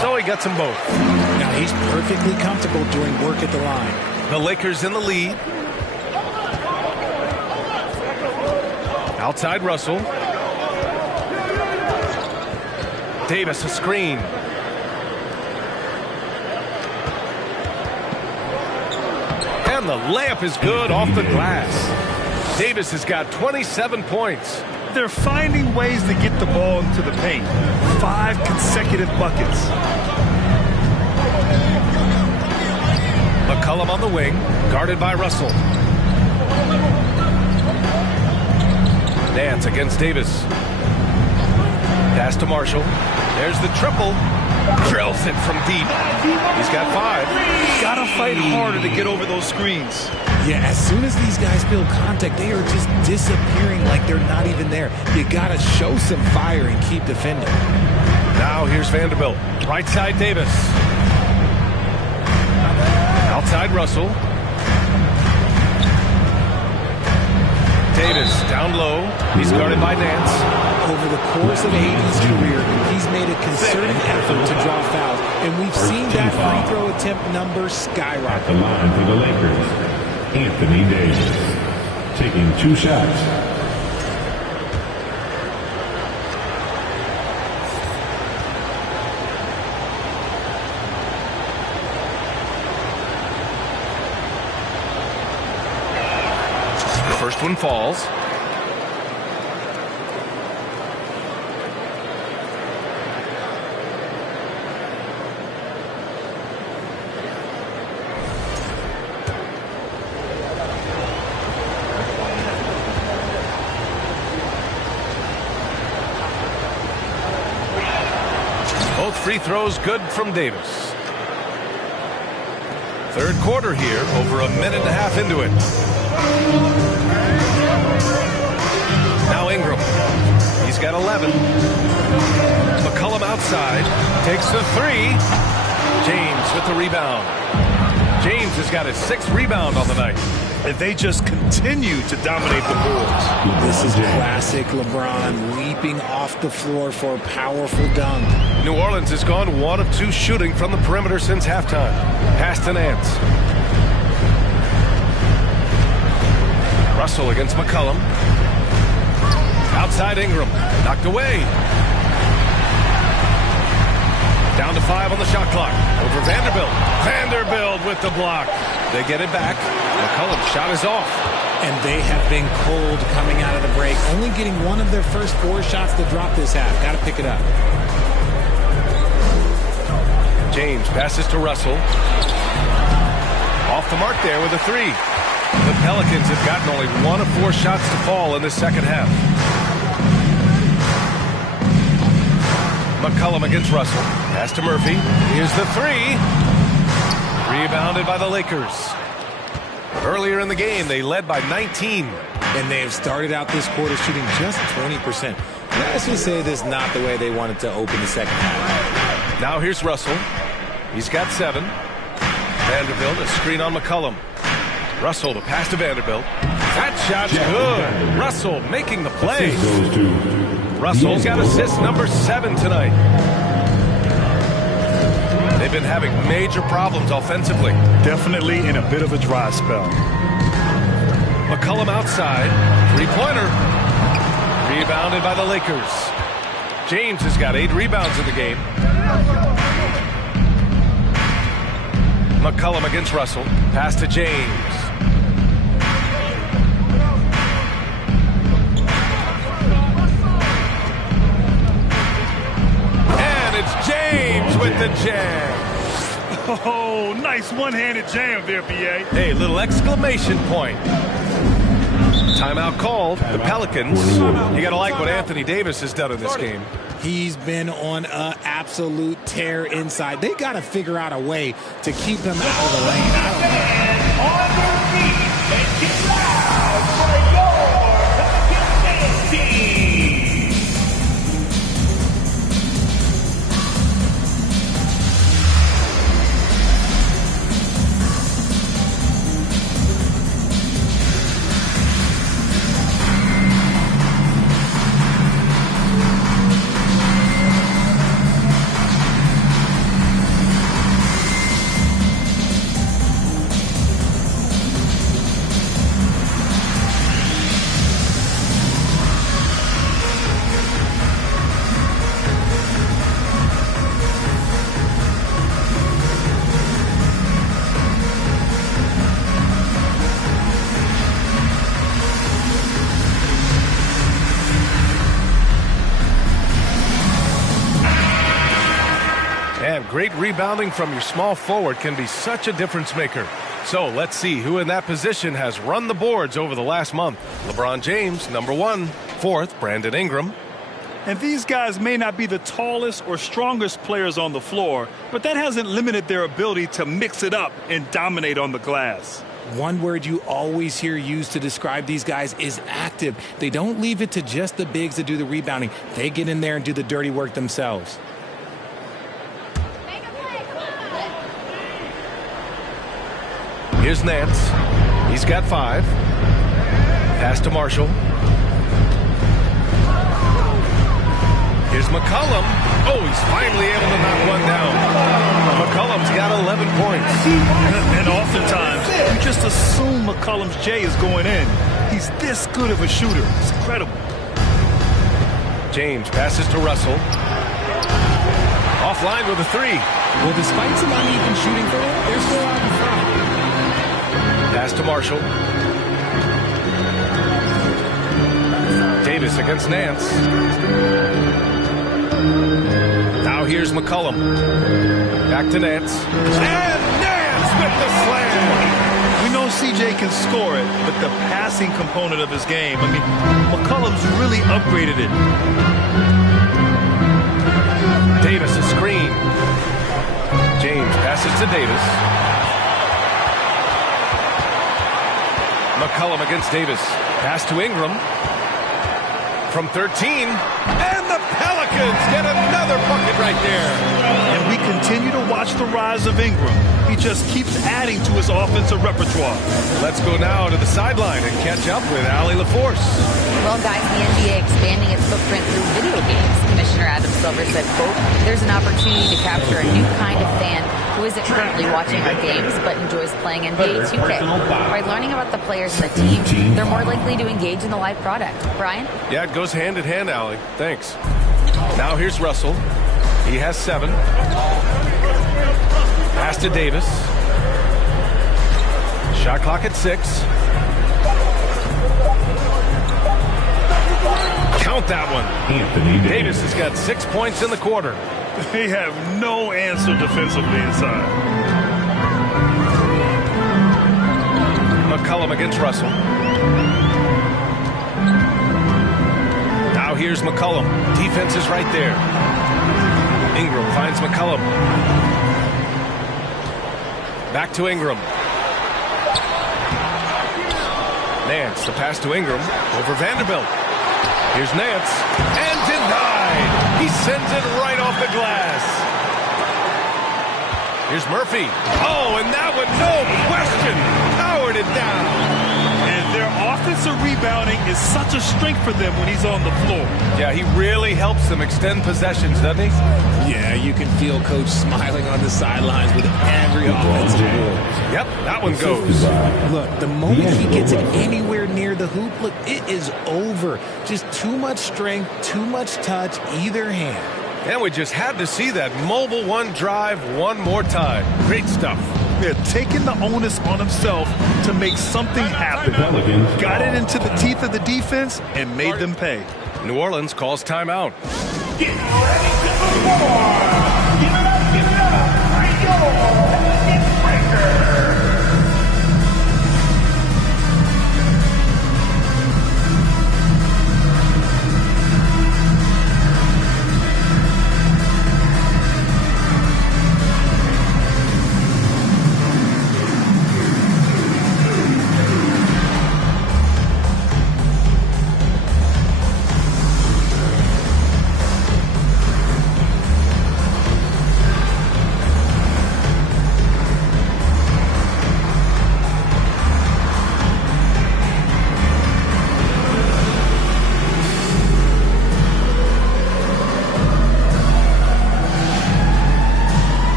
So he gets them both. Now he's perfectly comfortable doing work at the line. The Lakers in the lead. Outside Russell. Davis a screen. And the layup is good off the glass. Davis has got 27 points. They're finding ways to get the ball into the paint. 5 consecutive buckets. McCollum on the wing, guarded by Russell. Nance against Davis. Pass to Marshall. There's the triple. Drills it from deep. He's got 5. Gotta fight harder to get over those screens. Yeah, as soon as these guys feel contact, they are just disappearing like they're not even there. You gotta show some fire and keep defending. Now here's Vanderbilt. Right side Davis. Outside Russell. Davis down low. He's guarded by Nance. Over the course of AD's career, he's made a concerted effort to draw fouls, and we've seen that free throw attempt number skyrocket. At the line for the Lakers, Anthony Davis, taking 2 shots. The first one falls. Both free throws good from Davis. Third quarter here, over a minute and a half into it. Now Ingram. He's got 11. McCollum outside. Takes the 3. James with the rebound. James has got his 6th rebound on the night. And they just continue to dominate the boards. This is classic LeBron leaping off the floor for a powerful dunk. New Orleans has gone 1 of 2 shooting from the perimeter since halftime. Pass to Nance. Russell against McCollum. Outside Ingram. Knocked away. Down to 5 on the shot clock. Over Vanderbilt. Vanderbilt with the block. They get it back. McCollum's shot is off. And they have been cold coming out of the break. Only getting one of their first 4 shots to drop this half. Got to pick it up. James passes to Russell. Off the mark there with a 3. The Pelicans have gotten only 1 of 4 shots to fall in the second half. McCollum against Russell. Pass to Murphy. Here's the 3. Rebounded by the Lakers. Earlier in the game, they led by 19. And they have started out this quarter shooting just 20%. Let's just say this is not the way they wanted to open the second half. Now here's Russell. He's got 7. Vanderbilt, a screen on McCollum. Russell to pass to Vanderbilt. That shot's good. Russell making the play. Russell's got assist number 7 tonight. They've been having major problems offensively. Definitely in a bit of a dry spell. McCollum outside. 3-pointer. Rebounded by the Lakers. James has got 8 rebounds in the game. McCollum against Russell. Pass to James. James with the jam. Oh, nice one-handed jam there, B.A. Hey, little exclamation point. Timeout called. The Pelicans. You got to like what Anthony Davis has done in this game. He's been on an absolute tear inside. They got to figure out a way to keep him out of the lane. I don't know. On your feet and get loud for your Pelicans team. Great rebounding from your small forward can be such a difference maker. So let's see who in that position has run the boards over the last month. LeBron James, number 1. 4th, Brandon Ingram. And these guys may not be the tallest or strongest players on the floor, but that hasn't limited their ability to mix it up and dominate on the glass. One word you always hear used to describe these guys is active. They don't leave it to just the bigs to do the rebounding. They get in there and do the dirty work themselves. Here's Nance. He's got 5. Pass to Marshall. Here's McCollum. Oh, he's finally able to knock one down. McCollum's got 11 points. And oftentimes, you just assume McCollum's J is going in. He's this good of a shooter. It's incredible. James passes to Russell. Offline with a 3. Well, despite some uneven shooting for him, they're still out in front. Pass to Marshall. Davis against Nance. Now here's McCollum. Back to Nance. And Nance with the slam. We know CJ can score it, but the passing component of his game, I mean, McCollum's really upgraded it. Davis a screen. James passes to Davis. McCollum against Davis. Pass to Ingram. From 13. And the Pelicans get another bucket right there. And we continue to watch the rise of Ingram. He just keeps adding to his offensive repertoire. Let's go now to the sideline and catch up with Allie LaForce. Well, guys, the NBA expanding its footprint through video games. Commissioner Adam Silver said, quote, "There's an opportunity to capture a new kind of fan who isn't currently watching our games but enjoys playing NBA 2K. By learning about the players and the team, they're more likely to engage in the live product." Brian? Yeah, it goes hand in hand, Allie. Thanks. Now here's Russell. He has 7. Pass to Davis. Shot clock at 6. Count that one. Anthony Davis has got 6 points in the quarter. They have no answer defensively inside. McCollum against Russell. Now here's McCollum. Defense is right there. Ingram finds McCollum. Back to Ingram. Nance, the pass to Ingram over Vanderbilt. Here's Nance, and denied. He sends it right off the glass. Here's Murphy. Oh, and that one, no question, powered it down. And their offensive rebounding is such a strength for them when he's on the floor. Yeah, he really helps them extend possessions, doesn't he? Yeah, you can feel Coach smiling on the sidelines with every offensive board. Yep, that one goes. Look, the moment he gets it anywhere near the hoop, look, it is over. Just too much strength, too much touch, either hand. And we just had to see that mobile one drive one more time. Great stuff. They're taking the onus on himself to make something happen. Got it into the teeth of the defense and made them pay. New Orleans calls timeout. Get ready to perform. Give it up for your Bucket Breaker.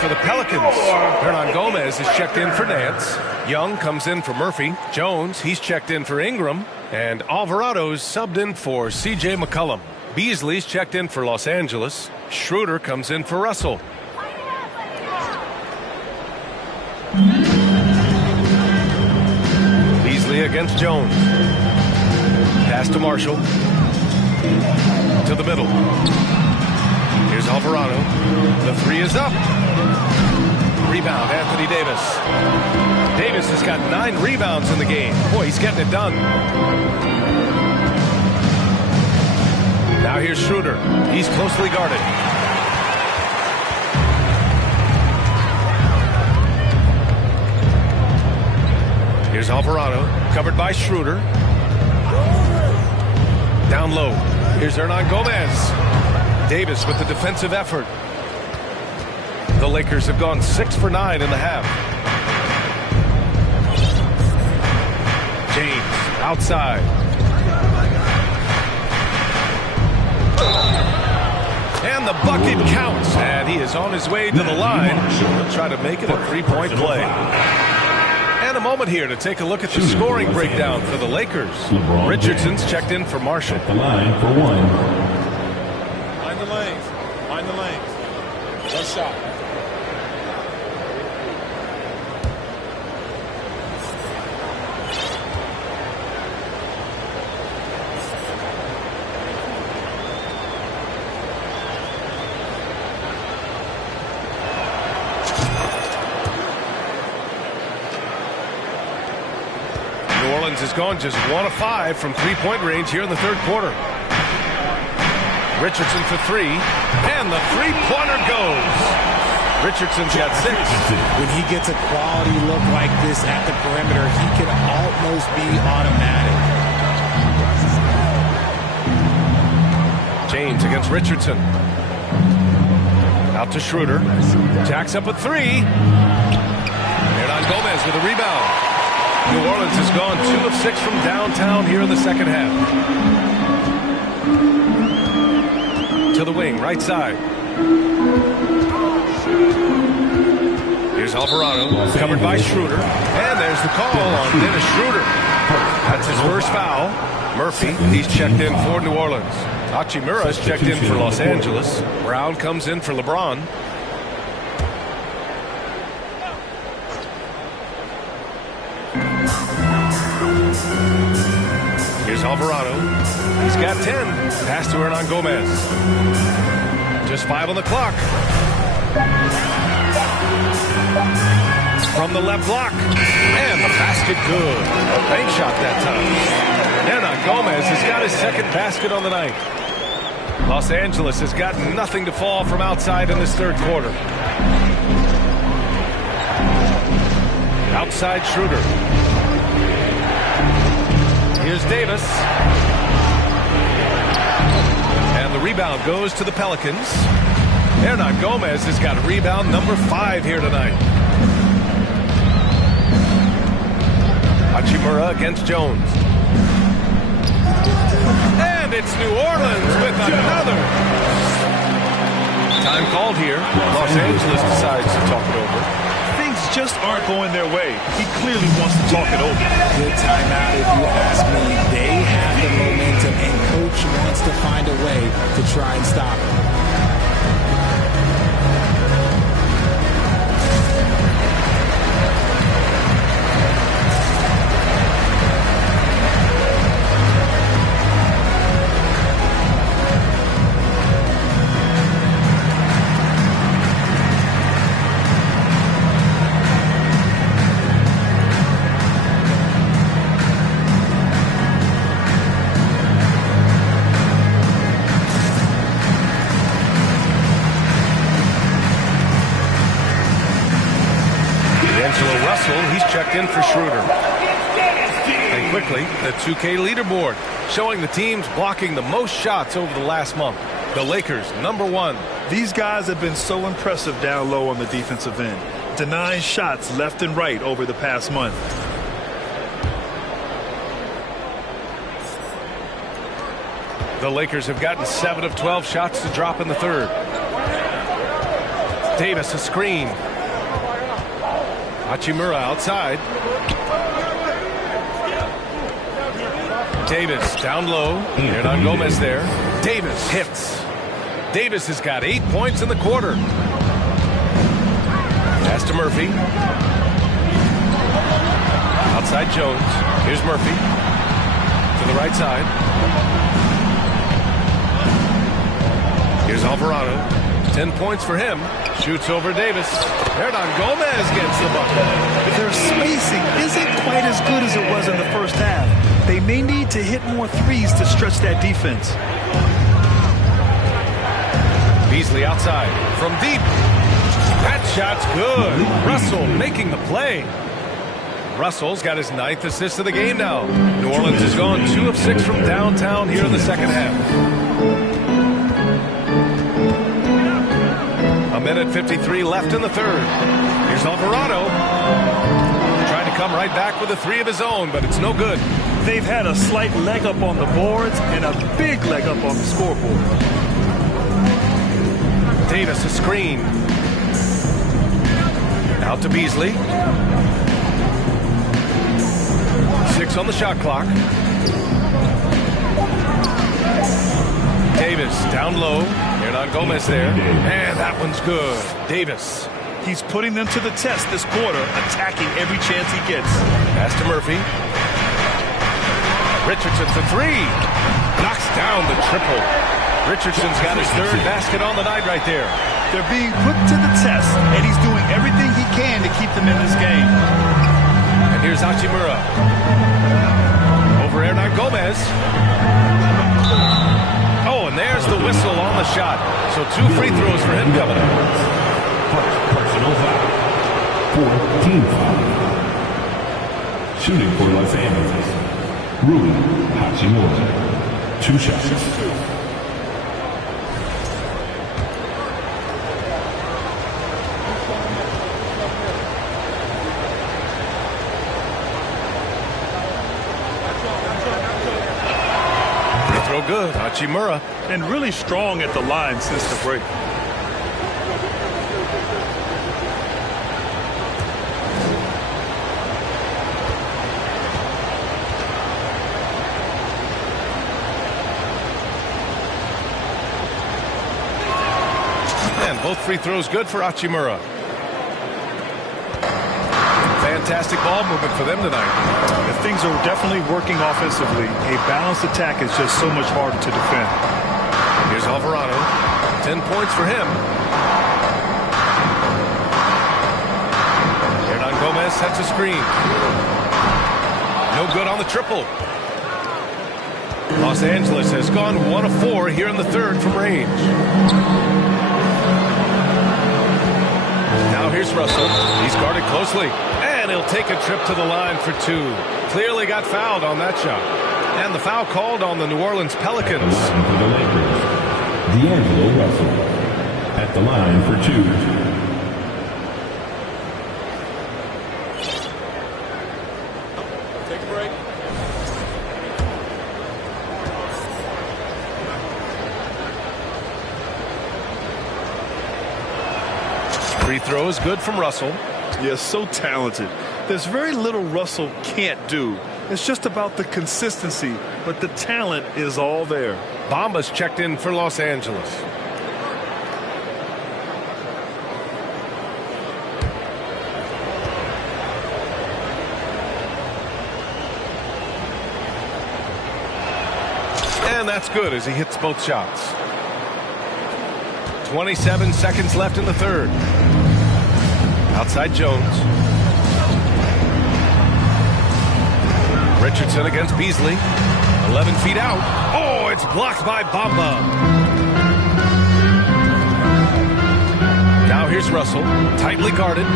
For the Pelicans, Hernan Gomez is checked in for Nance. Young comes in for Murphy. Jones, he's checked in for Ingram. And Alvarado's subbed in for C.J. McCollum. Beasley's checked in for Los Angeles. Schroeder comes in for Russell. Beasley against Jones. Pass to Marshall. To the middle. Here's Alvarado. The 3 is up. Rebound, Anthony Davis. Davis has got 9 rebounds in the game. Boy, he's getting it done. Now here's Schroeder. He's closely guarded. Here's Alvarado, covered by Schroeder. Down low. Here's Hernan Gomez. Davis with the defensive effort. The Lakers have gone 6 for 9 in the half. James outside. And the bucket counts. And he is on his way to the line. He'll try to make it a 3-point play. And a moment here to take a look at the scoring breakdown for the Lakers. Richardson's checked in for Marshall. The line for 1. Mind the lanes. Mind the lanes. One shot. New Orleans has gone just 1 of 5 from 3-point range here in the third quarter. Richardson for 3, and the 3-pointer goes. Richardson's got 6. When he gets a quality look like this at the perimeter, he can almost be automatic. James against Richardson. Out to Schroeder. Jacks up a 3. Hernan Gomez with a rebound. New Orleans has gone 2 of 6 from downtown here in the second half. To the wing, right side. Here's Alvarado, covered by Schroeder. And there's the call on Dennis Schroeder. That's his first foul. Murphy, he's checked in for New Orleans. Hachimura's checked in for Los Angeles. Brown comes in for LeBron. Here's Alvarado. He's got 10. Pass to Hernan Gomez. Just 5 on the clock. From the left block. And the basket good. A bank shot that time. Hernan Gomez has got his second basket on the night. Los Angeles has got nothing to fall from outside in this third quarter. Outside Schroeder. Here's Davis. And the rebound goes to the Pelicans. Hernan Gomez has got rebound number 5 here tonight. Hachimura against Jones. And it's New Orleans with another. Time called here. Los Angeles decides to talk it over. Things just aren't going their way. He clearly wants to talk it over. Good timeout if you ask me. They have the momentum, and coach wants to find a way to try and stop it. He's checked in for Schroeder. And quickly, the 2K leaderboard showing the teams blocking the most shots over the last month. The Lakers, number 1. These guys have been so impressive down low on the defensive end, denying shots left and right over the past month. The Lakers have gotten 7 of 12 shots to drop in the third. Davis, a screen. Hachimura outside. Davis down low. Hernan Gomez there. Davis hits. Davis has got 8 points in the quarter. Pass to Murphy. Outside Jones. Here's Murphy. To the right side. Here's Alvarado. 10 points for him. Shoots over Davis. Hernan Gomez gets the bucket. Their spacing isn't quite as good as it was in the first half. They may need to hit more threes to stretch that defense. Beasley outside from deep. That shot's good. Russell making the play. Russell's got his 9th assist of the game now. New Orleans has gone 2 of 6 from downtown here in the second half. A minute 53 left in the third. Here's Alvarado. Trying to come right back with a 3 of his own, but it's no good. They've had a slight leg up on the boards and a big leg up on the scoreboard. Davis a screen. Out to Beasley. 6 on the shot clock. Davis down low. Hernan Gomez there. And that one's good. Davis. He's putting them to the test this quarter, attacking every chance he gets. Pass to Murphy. Richardson for 3. Knocks down the triple. Richardson's got his 3rd basket on the night right there. They're being put to the test, and he's doing everything he can to keep them in this game. And here's Hachimura. Over Hernan Gomez. Oh, and there's the whistle on the shot. So 2 free throws for him coming up. Personal foul. 14 foul. Shooting for Los Angeles. Rui Hachimura. 2 shots. throw good. Hachimura. And really strong at the line since the break. And both free throws good for Hachimura. Fantastic ball movement for them tonight. If things are definitely working offensively, a balanced attack is just so much harder to defend. Here's Alvarado. 10 points for him. Hernan Gomez sets a screen. No good on the triple. Los Angeles has gone 1 of 4 here in the third from range. Now here's Russell. He's guarded closely. And he'll take a trip to the line for 2. Clearly got fouled on that shot. And the foul called on the New Orleans Pelicans. For the Lakers, D'Angelo Russell at the line for 2. Take a break. Free throw is good from Russell. Yeah, so talented. There's very little Russell can't do. It's just about the consistency, but the talent is all there. Bamba's checked in for Los Angeles. And that's good as he hits both shots. 27 seconds left in the third. Outside Jones. Richardson against Beasley. 11 feet out. Oh, it's blocked by Bamba. Now here's Russell. Tightly guarded.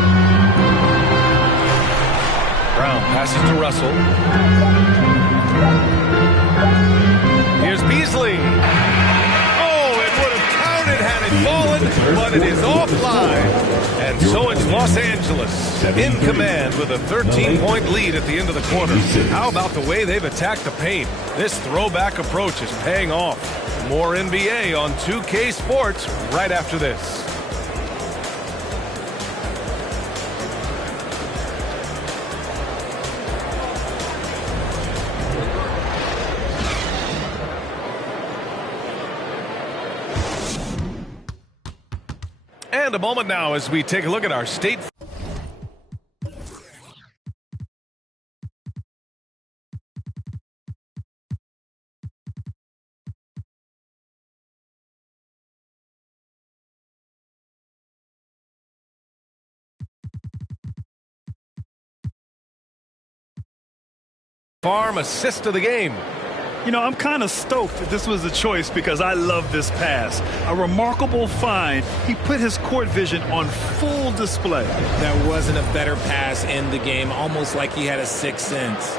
Brown passes to Russell. Here's Beasley. Oh, it would have counted had it fallen, but it is offline. And so it's Los Angeles in command with a 13-point lead at the end of the quarter. How about the way they've attacked the paint? This throwback approach is paying off. More NBA on 2K Sports right after this. And a moment now as we take a look at our state. Farm assist of the game. You know, I'm kind of stoked that this was a choice because I love this pass. A remarkable find. He put his court vision on full display. There wasn't a better pass in the game, almost like he had a sixth sense.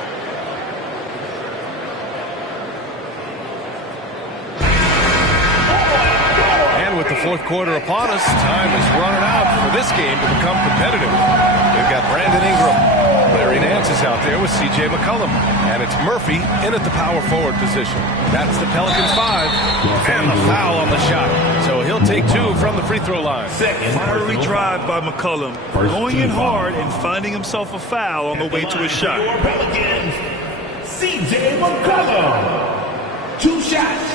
And with the fourth quarter upon us, time is running out for this game to become competitive. We've got Brandon Ingram. Larry Nance is out there with C.J. McCollum. And it's Murphy in at the power forward position. That's the Pelicans 5. And the foul on the shot. So he'll take 2 from the free throw line. An early drive by McCollum. Going in hard and finding himself a foul on the way to his shot. Pelicans, C.J. McCollum. 2 shots.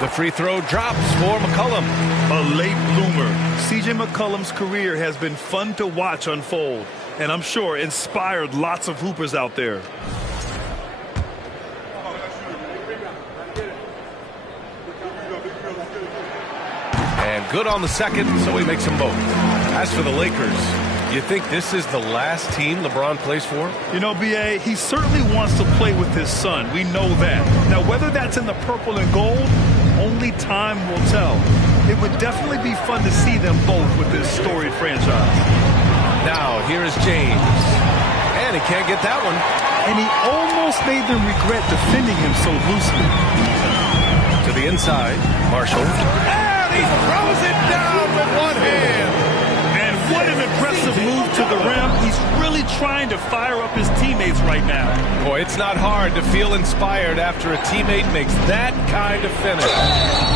The free throw drops for McCollum. A late bloomer. C.J. McCollum's career has been fun to watch unfold, and I'm sure inspired lots of hoopers out there. And good on the second, so he makes them both. As for the Lakers, you think this is the last team LeBron plays for? You know, B.A., he certainly wants to play with his son. We know that. Now, whether that's in the purple and gold, only time will tell. It would definitely be fun to see them both with this storied franchise. Now, here is James. And he can't get that one. And he almost made them regret defending him so loosely. To the inside, Marshall. And he throws it down with one hand. And what an impressive move to the rim. He's really trying to fire up his teammates right now. Boy, it's not hard to feel inspired after a teammate makes that kind of finish.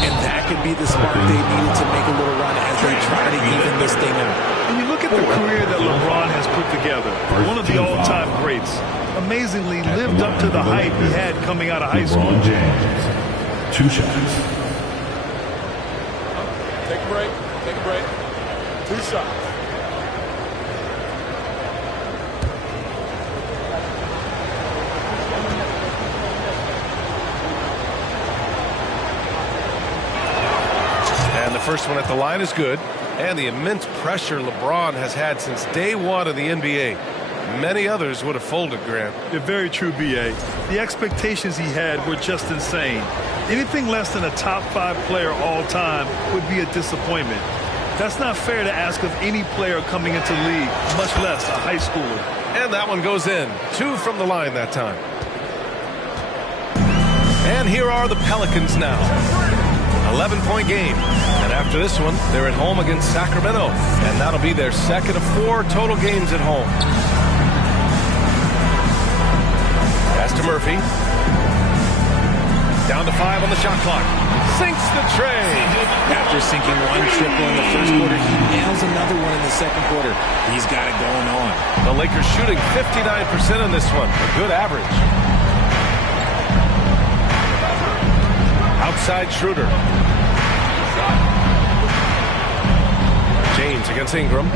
And that could be the spark they needed to make a little run as they try to even this thing out. When you look at the career that LeBron has put together, one of the all-time greats, amazingly lived up to the hype he had coming out of high school. LeBron James, 2 shots. Take a break. Take a break. 2 shots. And the first one at the line is good. And the immense pressure LeBron has had since day one of the NBA. Many others would have folded, Grant. They're very true, B.A. The expectations he had were just insane. Anything less than a top 5 player all time would be a disappointment. That's not fair to ask of any player coming into the league, much less a high schooler. And that one goes in. 2 from the line that time. And here are the Pelicans now. 11-point game. And after this one, they're at home against Sacramento. And that'll be their second of 4 total games at home. Pass to Murphy. Down to 5 on the shot clock. Sinks the tray. After sinking one triple in the first quarter, he nails another one in the second quarter. He's got it going on. The Lakers shooting 59% in this one. A good average. Outside Schroeder. James against Ingram.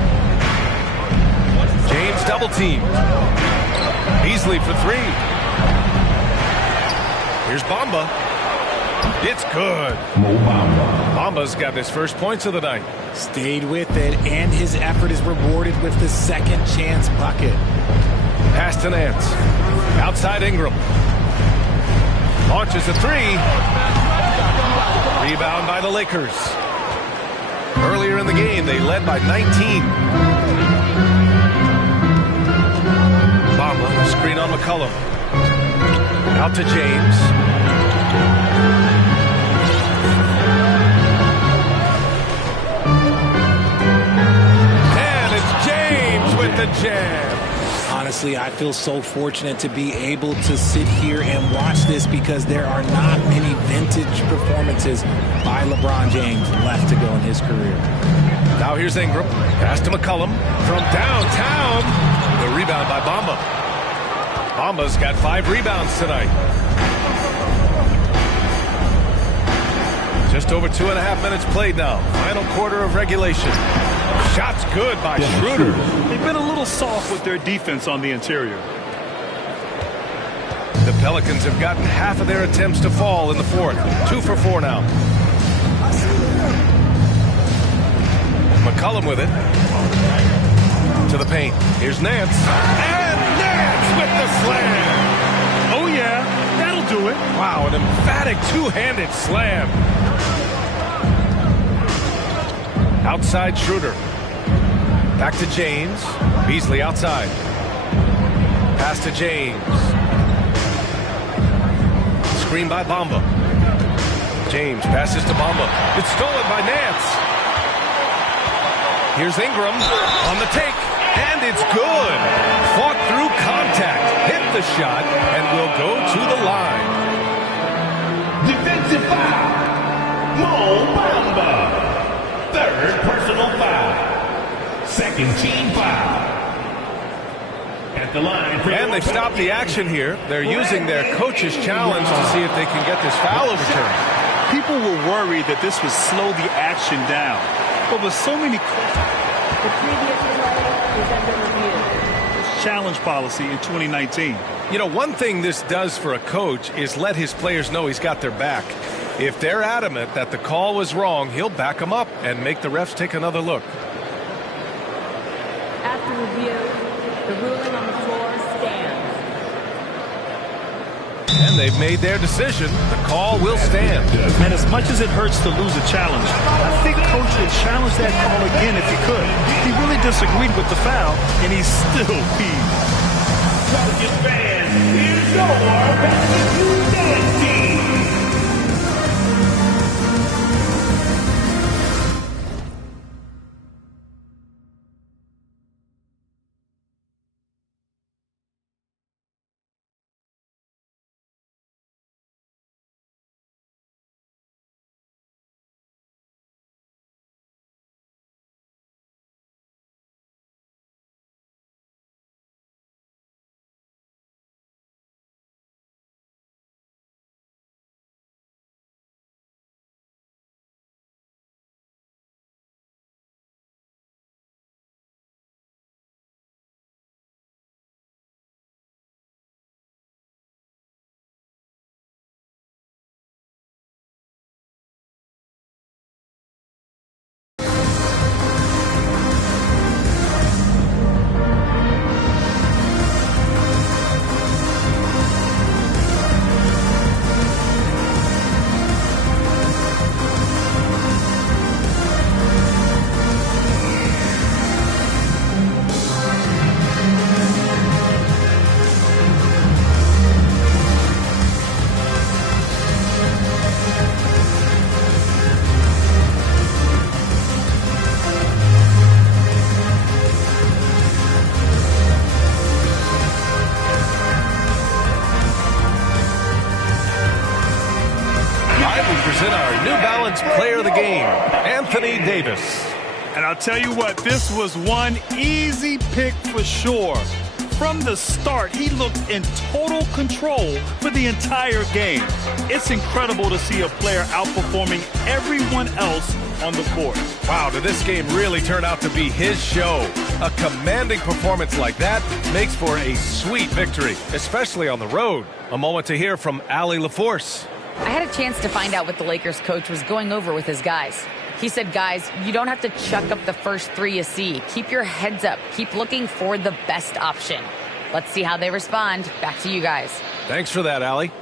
James double teamed. Beasley for 3. Here's Bamba. It's good. Bamba's got his first points of the night. Stayed with it, and his effort is rewarded with the second chance bucket. Pass to Nance. Outside Ingram. Launches a 3. Rebound by the Lakers. Earlier in the game, they led by 19. Bamba, screen on McCollum. Out to James. And it's James with the jam. Honestly, I feel so fortunate to be able to sit here and watch this because there are not many vintage performances by LeBron James left to go in his career. Now here's Ingram. Pass to McCollum from downtown. The rebound by Bamba. Bamba's got 5 rebounds tonight. Just over 2.5 minutes played now. Final quarter of regulation. Shots good by Schroeder. They've been a little soft with their defense on the interior. The Pelicans have gotten half of their attempts to fall in the fourth. 2 for 4 now. McCollum with it. To the paint. Here's Nance. And Nance with the slam. Oh, yeah. That'll do it. Wow, an emphatic 2-handed slam. Outside Schroeder. Back to James. Beasley outside. Pass to James. Screen by Bamba. James passes to Bamba. It's stolen by Nance. Here's Ingram on the take. And it's good. Fought through contact. Hit the shot and will go to the line. Defensive foul. Mo Bamba. 3rd personal foul. 2nd team foul. At the line. And they've stopped the action here. They're using their coach's challenge to see if they can get this foul overturned. People were worried that this would slow the action down. But with so many challenge policy in 2019. You know, one thing this does for a coach is let his players know he's got their back. If they're adamant that the call was wrong, he'll back them up and make the refs take another look. After review, the ruling on the floor stands. And they've made their decision. The call will stand. And as much as it hurts to lose a challenge, I think Coach would challenge that call again if he could. He really disagreed with the foul, and he's still peeved. Pelicans fans, here's your basketball team. Present our New Balance Player of the Game, Anthony Davis. And I'll tell you what, this was one easy pick for sure. From the start, he looked in total control for the entire game. It's incredible to see a player outperforming everyone else on the court. Wow, did this game really turn out to be his show? A commanding performance like that makes for a sweet victory, especially on the road. A moment to hear from Allie LaForce. I had a chance to find out what the Lakers coach was going over with his guys. He said, guys, you don't have to chuck up the first three you see. Keep your heads up. Keep looking for the best option. Let's see how they respond. Back to you guys. Thanks for that, Allie.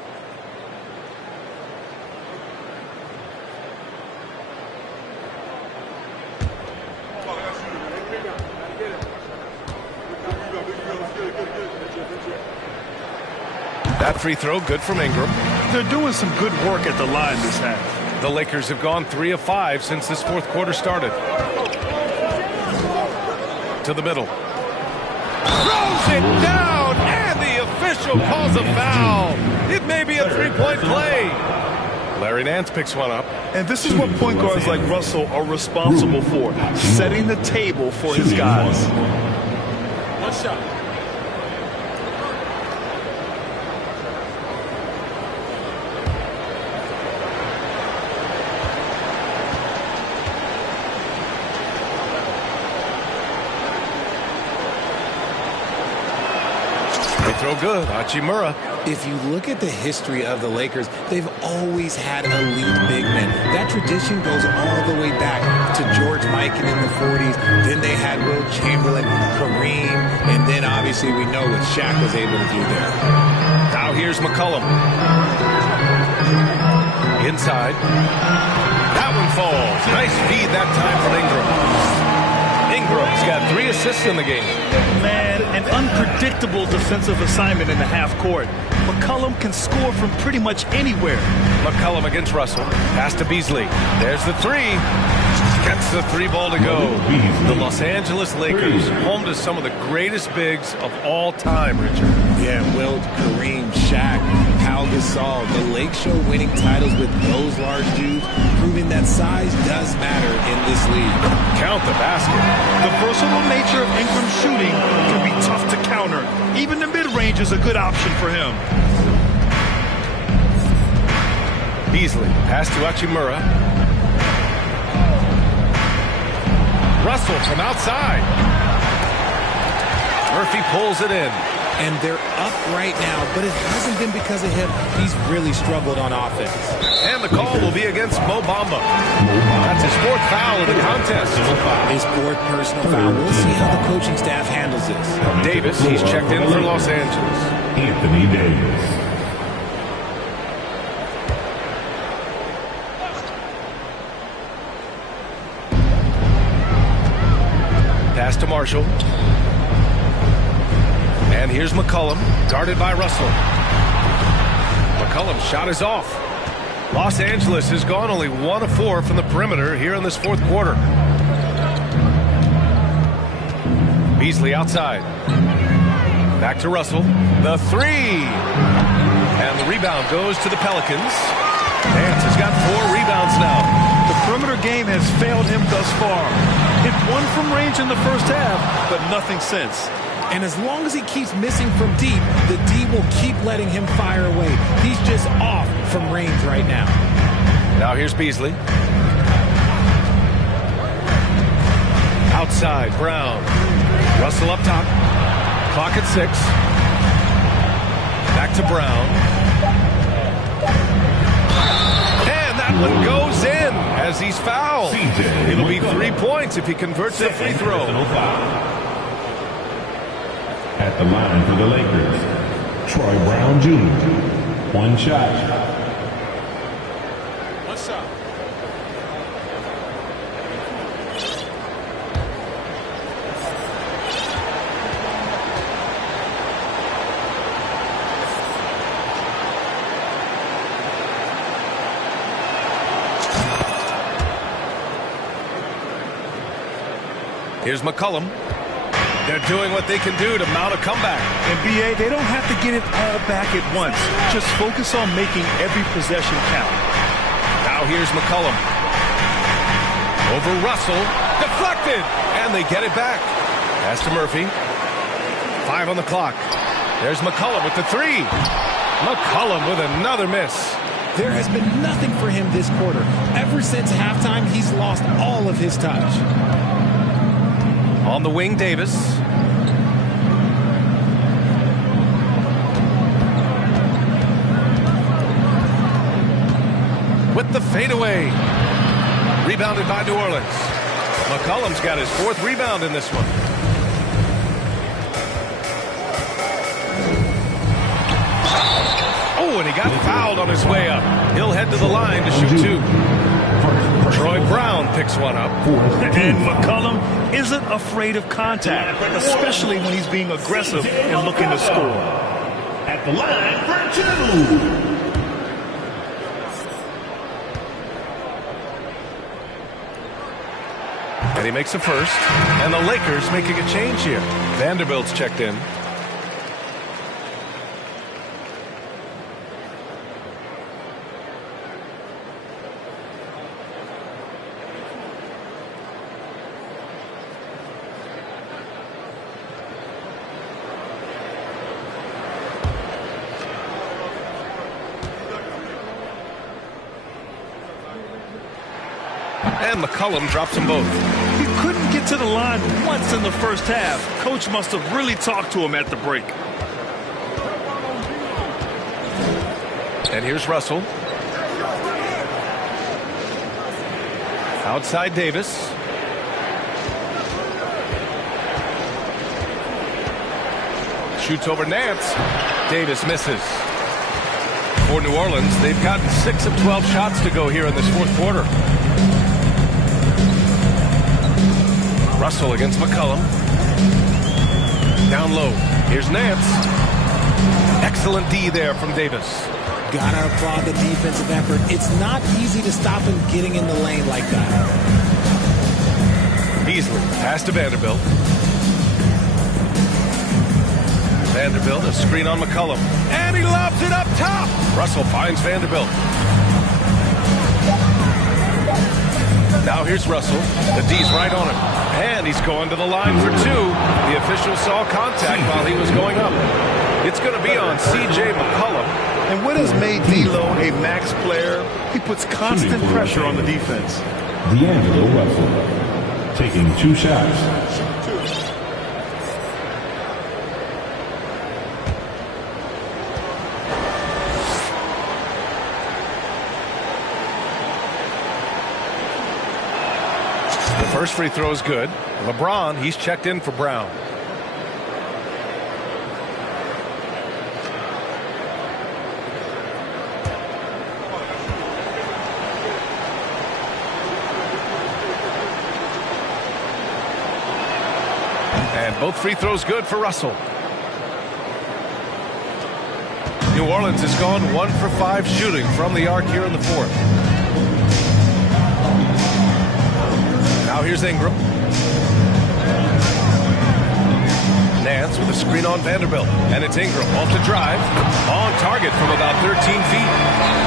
That free throw, good from Ingram. They're doing some good work at the line this half. The Lakers have gone 3 of 5 since this fourth quarter started. To the middle. Throws it down, and the official calls a foul. It may be a three-point play. Larry Nance picks one up. And this is what point guards like Russell are responsible for, setting the table for his guys. One shot. Throw good, Hachimura. If you look at the history of the Lakers, they've always had elite big men. That tradition goes all the way back to George Mikan in the 40s. Then they had Will Chamberlain, Kareem, and then obviously we know what Shaq was able to do there. Now here's McCollum. Inside. That one falls. Nice feed that time from Ingram. Ingram's got 3 assists in the game. Man, an unpredictable defensive assignment in the half court. McCollum can score from pretty much anywhere. McCollum against Russell. Pass to Beasley. There's the 3. Gets the 3 ball to go. The Los Angeles Lakers, home to some of the greatest bigs of all time, Richard. Yeah, Wilt, Kareem, Shaq, Pau Gasol. The Lake Show winning titles with those large dudes, proving that size does matter in this league. Count the basket. The versatile nature of Ingram's shooting can be tough to counter. Even the mid-range is a good option for him. Beasley, pass to Hachimura. Russell from outside. Murphy pulls it in. And they're up right now, but it hasn't been because of him. He's really struggled on offense. And the call will be against Mo Bamba. That's his 4th foul of the contest. His 4th personal foul. We'll see how the coaching staff handles this. Davis, he's checked in for Los Angeles. Anthony Davis. Pass to Marshall. And here's McCollum, guarded by Russell. McCollum's shot is off. Los Angeles has gone only 1 of 4 from the perimeter here in this fourth quarter. Beasley outside. Back to Russell. The three. And the rebound goes to the Pelicans. Nance has got 4 rebounds now. The perimeter game has failed him thus far. Hit 1 from range in the first half, but nothing since. And as long as he keeps missing from deep, the D will keep letting him fire away. He's just off from range right now. Now here's Beasley. Outside, Brown. Russell up top. Clock at 6. Back to Brown. And that one goes in as he's fouled. It'll be 3 points if he converts the free throw. At the line for the Lakers, Troy Brown Jr. 1 shot. What's up? Here's McCollum. They're doing what they can do to mount a comeback. NBA, they don't have to get it all back at once. Just focus on making every possession count. Now here's McCollum. Over Russell. Deflected. And they get it back. Pass to Murphy. 5 on the clock. There's McCollum with the 3. McCollum with another miss. There has been nothing for him this quarter. Ever since halftime, he's lost all of his touch. On the wing, Davis. With the fadeaway. Rebounded by New Orleans. McCollum's got his 4th rebound in this one. Oh, and he got fouled on his way up. He'll head to the line to shoot 2. Troy Brown picks one up. And McCollum isn't afraid of contact, especially when he's being aggressive and looking to score. At the line for 2. And he makes a first. And the Lakers making a change here. Vanderbilt's checked in. And McCollum drops them both. He couldn't get to the line once in the first half. Coach must have really talked to him at the break. And here's Russell. Outside Davis. Shoots over Nance. Davis misses. For New Orleans, they've gotten 6 of 12 shots to go here in this fourth quarter. Russell against McCollum. Down low. Here's Nance. Excellent D there from Davis. Gotta applaud the defensive effort. It's not easy to stop him getting in the lane like that. Beasley, pass to Vanderbilt. Vanderbilt, a screen on McCollum. And he lobs it up top. Russell finds Vanderbilt. Now here's Russell. The D's right on him. And he's going to the line for 2. The official saw contact while he was going up. It's going to be on C.J. McCollum. And what has made D'Lo a max player? He puts constant pressure on the defense. D'Angelo Russell taking 2 shots. The first free throw is good. LeBron, he's checked in for Brown. And both free throws good for Russell. New Orleans has gone 1 for 5 shooting from the arc here in the fourth. Now here's Ingram. Nance with a screen on Vanderbilt. And it's Ingram off the drive. On target from about 13 feet.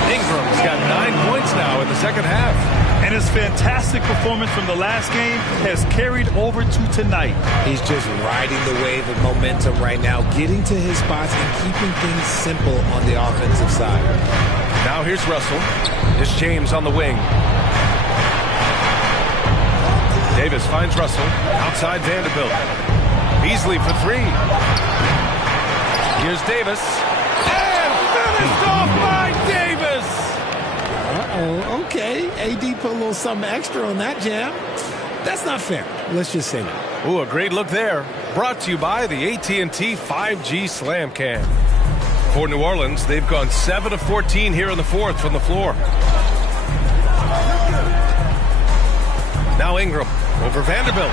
Ingram's got 9 points now in the second half. And his fantastic performance from the last game has carried over to tonight. He's just riding the wave of momentum right now, getting to his spots and keeping things simple on the offensive side. Now here's Russell. It's James on the wing. Davis finds Russell outside Vanderbilt. Beasley for 3. Here's Davis. And finished off by Davis! Uh-oh, okay. AD put a little something extra on that jam. That's not fair. Let's just say that. Ooh, a great look there. Brought to you by the AT&T 5G Slam Cam. For New Orleans, they've gone 7 of 14 here in the fourth from the floor. Now Ingram over Vanderbilt.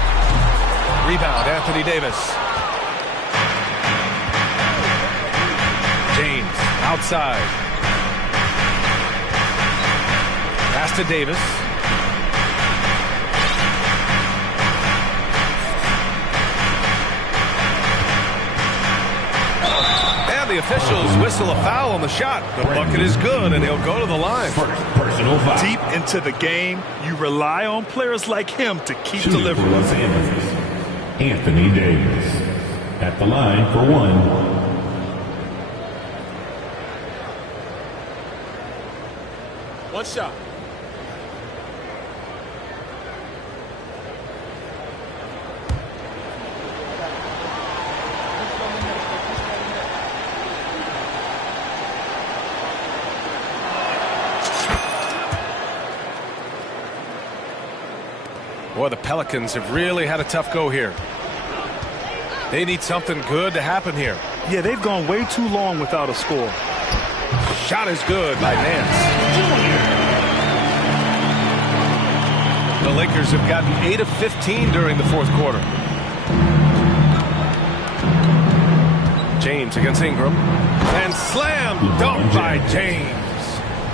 Rebound, Anthony Davis. James outside. Pass to Davis. And the officials whistle a foul on the shot. The bucket is good, and he'll go to the line. Personal foul. Deep into the game, you rely on players like him to keep Shooting delivering. for Los Angeles, Anthony Davis. At the line for 1. One shot. Boy, the Pelicans have really had a tough go here. They need something good to happen here. Yeah, they've gone way too long without a score. Shot is good by Nance. The Lakers have gotten 8 of 15 during the fourth quarter. James against Ingram. And slam dunk by James.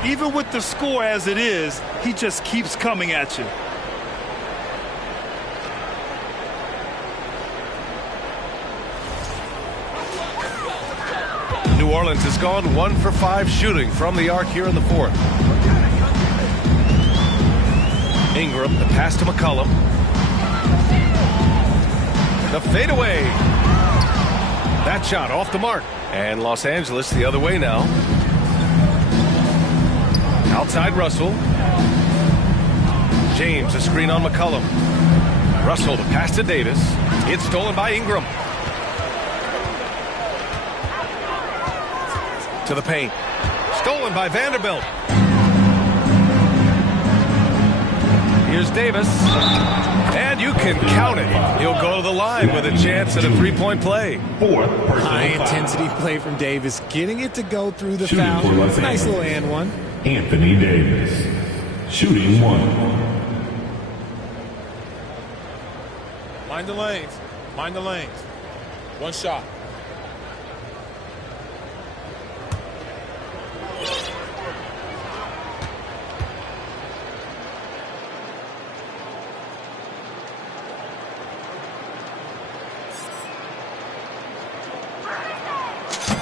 Even with the score as it is, he just keeps coming at you. New Orleans has gone 1 for 5 shooting from the arc here in the fourth. Ingram, the pass to McCollum. The fadeaway. That shot off the mark. And Los Angeles the other way now. Outside Russell. James, a screen on McCollum. Russell, the pass to Davis. It's stolen by Ingram. To the paint. Stolen by Vanderbilt. Here's Davis. And you can count it. He'll go to the line with a chance at a three-point play. High-intensity play from Davis. Getting it to go through the foul. Nice little and one. Anthony Davis. Shooting 1. Mind the lanes. Mind the lanes. One shot.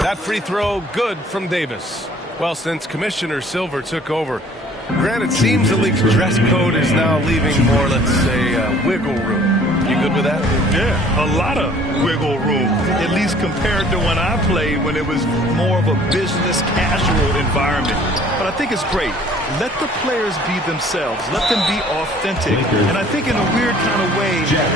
That free throw good from Davis. Well, since Commissioner Silver took over, granted, it seems the league's dress code is now leaving more, let's say, wiggle room. You good with that? Yeah, a lot of wiggle room, at least compared to when I played, when it was more of a business casual environment. But I think it's great. Let the players be themselves. Let them be authentic. And I think in a weird kind of way,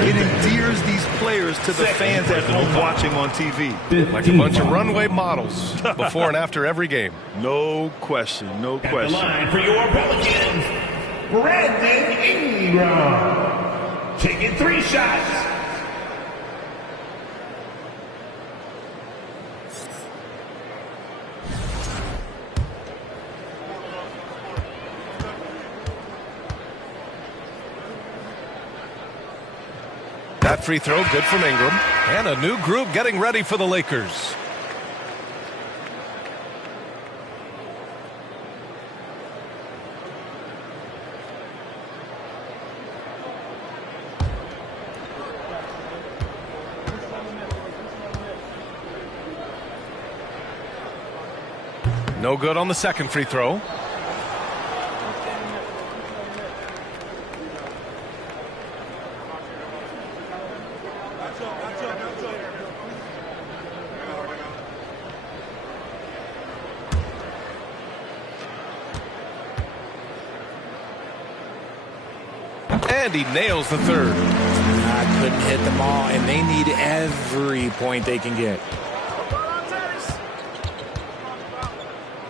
it endears these players to the fans at home watching on TV. Like a bunch of runway models before and after every game. No question, no question. At the line for your Pelicans, Brandon Ingram. Taking 3 shots. That free throw good from Ingram. And a new group getting ready for the Lakers. No good on the second free throw. And he nails the third. I couldn't hit them all, and they need every point they can get.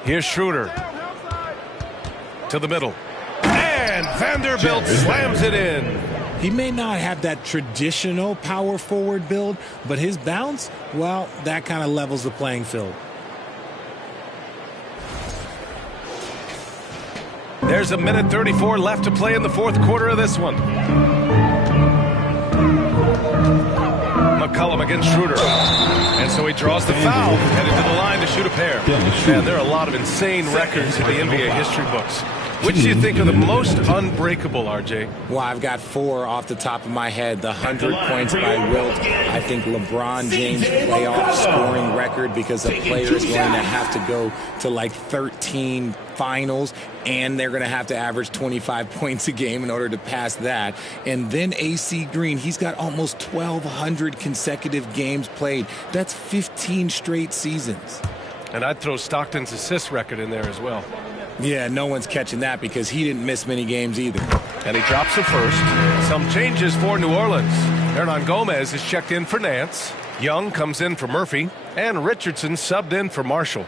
Here's Schroeder. To the middle. And Vanderbilt slams it in. He may not have that traditional power forward build, but his bounce, well, that kind of levels the playing field. There's a minute 34 left to play in the fourth quarter of this one. McCollum against Schroeder. And so he draws the foul, headed to the line to shoot a pair. Man, there are a lot of insane records in the NBA history books. Which do you think are the most unbreakable, RJ? Well, I've got 4 off the top of my head. The 100 points by Wilt. I think LeBron James' playoff scoring record, because a player is going to have to go to like 13 finals, and they're going to have to average 25 points a game in order to pass that. And then AC Green, he's got almost 1,200 consecutive games played. That's 15 straight seasons. And I'd throw Stockton's assist record in there as well. Yeah, no one's catching that because he didn't miss many games either. And he drops the first. Some changes for New Orleans. Hernan Gomez is checked in for Nance. Young comes in for Murphy. And Richardson subbed in for Marshall.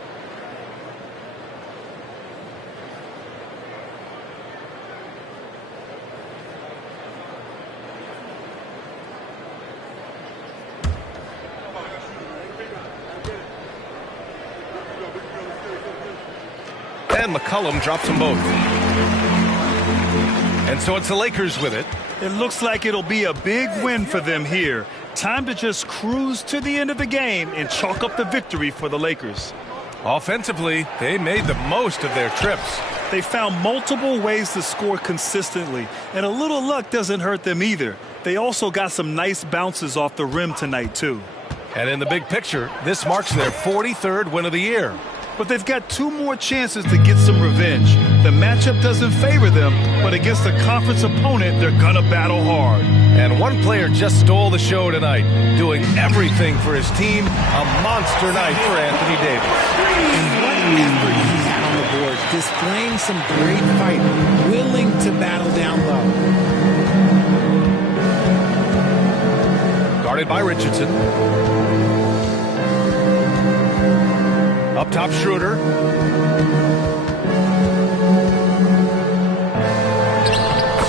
And McCollum drops them both. And so it's the Lakers with it. It looks like it'll be a big win for them here. Time to just cruise to the end of the game and chalk up the victory for the Lakers. Offensively, they made the most of their trips. They found multiple ways to score consistently, and a little luck doesn't hurt them either. They also got some nice bounces off the rim tonight, too. And in the big picture, this marks their 43rd win of the year. But they've got 2 more chances to get some revenge. The matchup doesn't favor them, but against a conference opponent, they're gonna battle hard. And one player just stole the show tonight, doing everything for his team. A monster night for Anthony Davis. And what effort he had on the boards, displaying some great fight, willing to battle down low. Guarded by Richardson. Up top, Schroeder.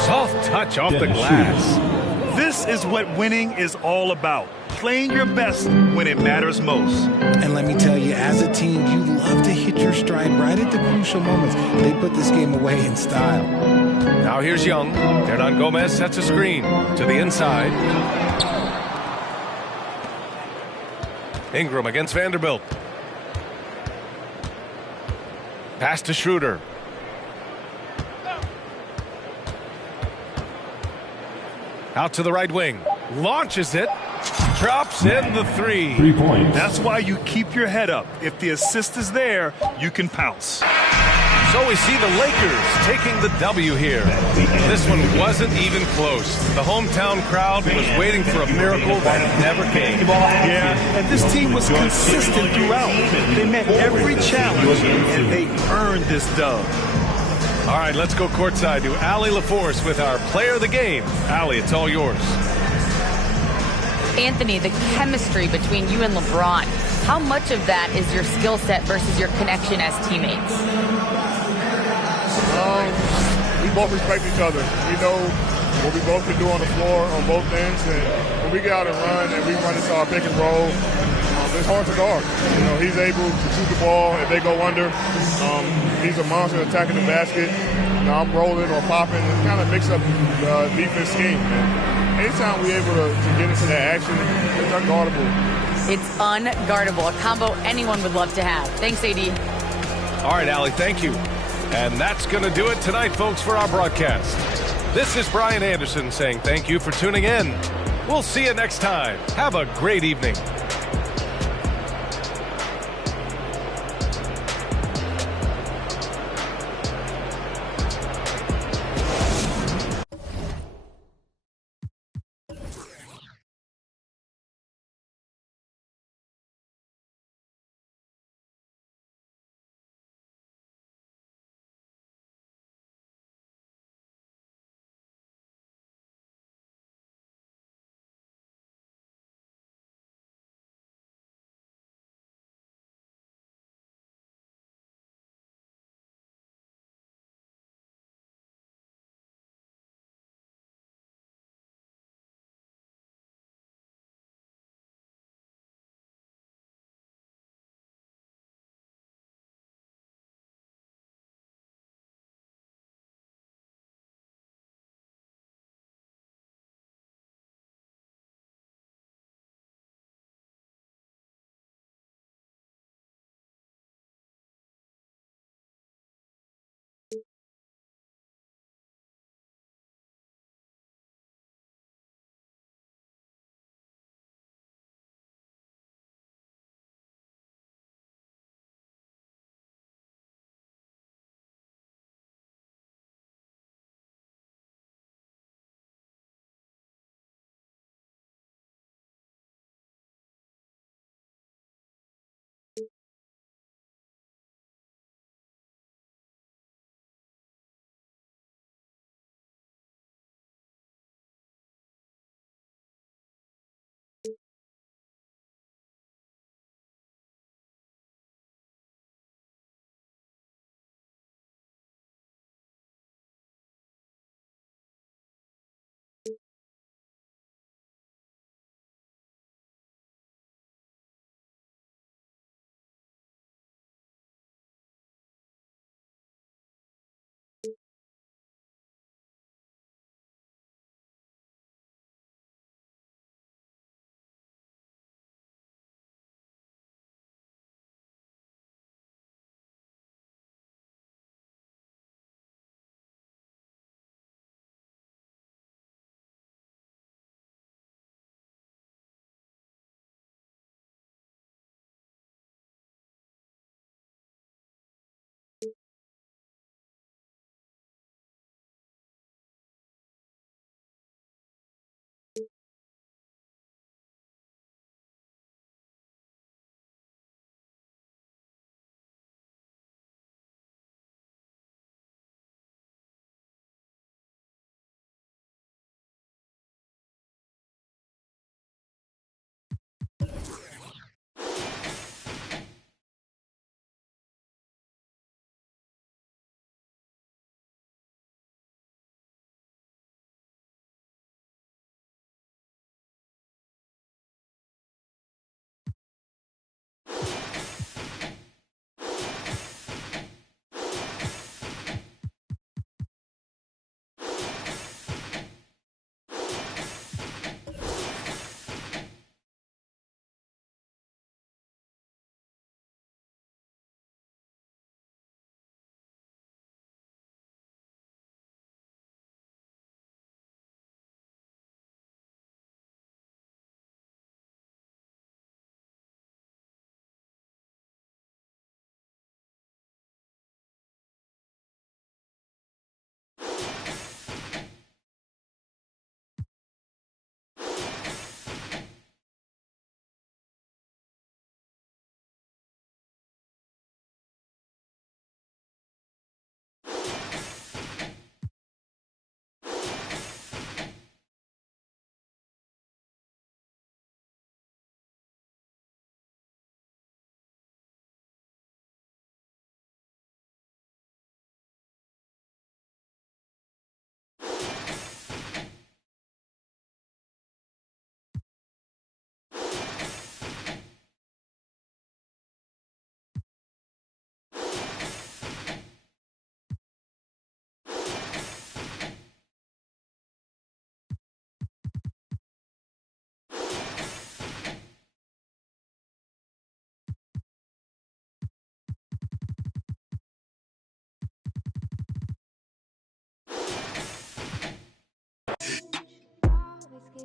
Soft touch off the glass. This is what winning is all about. Playing your best when it matters most. And let me tell you, as a team, you love to hit your stride right at the crucial moments. They put this game away in style. Now here's Young. Hernan Gomez sets a screen to the inside. Ingram against Vanderbilt. Pass to Schroeder. Out to the right wing. Launches it. Drops in the 3. 3 points. That's why you keep your head up. If the assist is there, you can pounce. So we see the Lakers taking the W here. This one wasn't even close. The hometown crowd was waiting for a miracle that never came. Yeah, and this team was consistent throughout. They met every challenge, and they earned this dub. All right, let's go courtside to Allie LaForce with our player of the game. Allie, it's all yours. Anthony, the chemistry between you and LeBron, how much of that is your skill set versus your connection as teammates? We both respect each other. We know what we both can do on the floor on both ends, and when we get out and run and we run into our pick and roll, it's hard to guard. You know, he's able to shoot the ball if they go under. He's a monster attacking the basket. You know, I'm rolling or popping and kind of mix up the defense scheme. And anytime we're able to get into that action, it's unguardable. It's unguardable. A combo anyone would love to have. Thanks, AD. All right, Allie, thank you. And that's going to do it tonight, folks, for our broadcast. This is Brian Anderson saying thank you for tuning in. We'll see you next time. Have a great evening.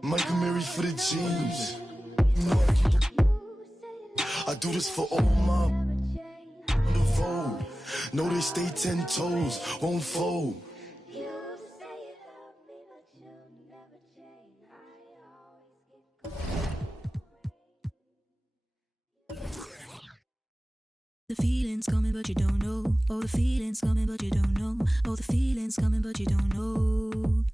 Michael Mary for the jeans. You know I keep it. I do this for all my on the road. Know they stay 10 toes, won't fold. The feeling's coming, but you don't know. Oh, the feeling's coming, but you don't know. Oh, the feeling's coming, but you don't know.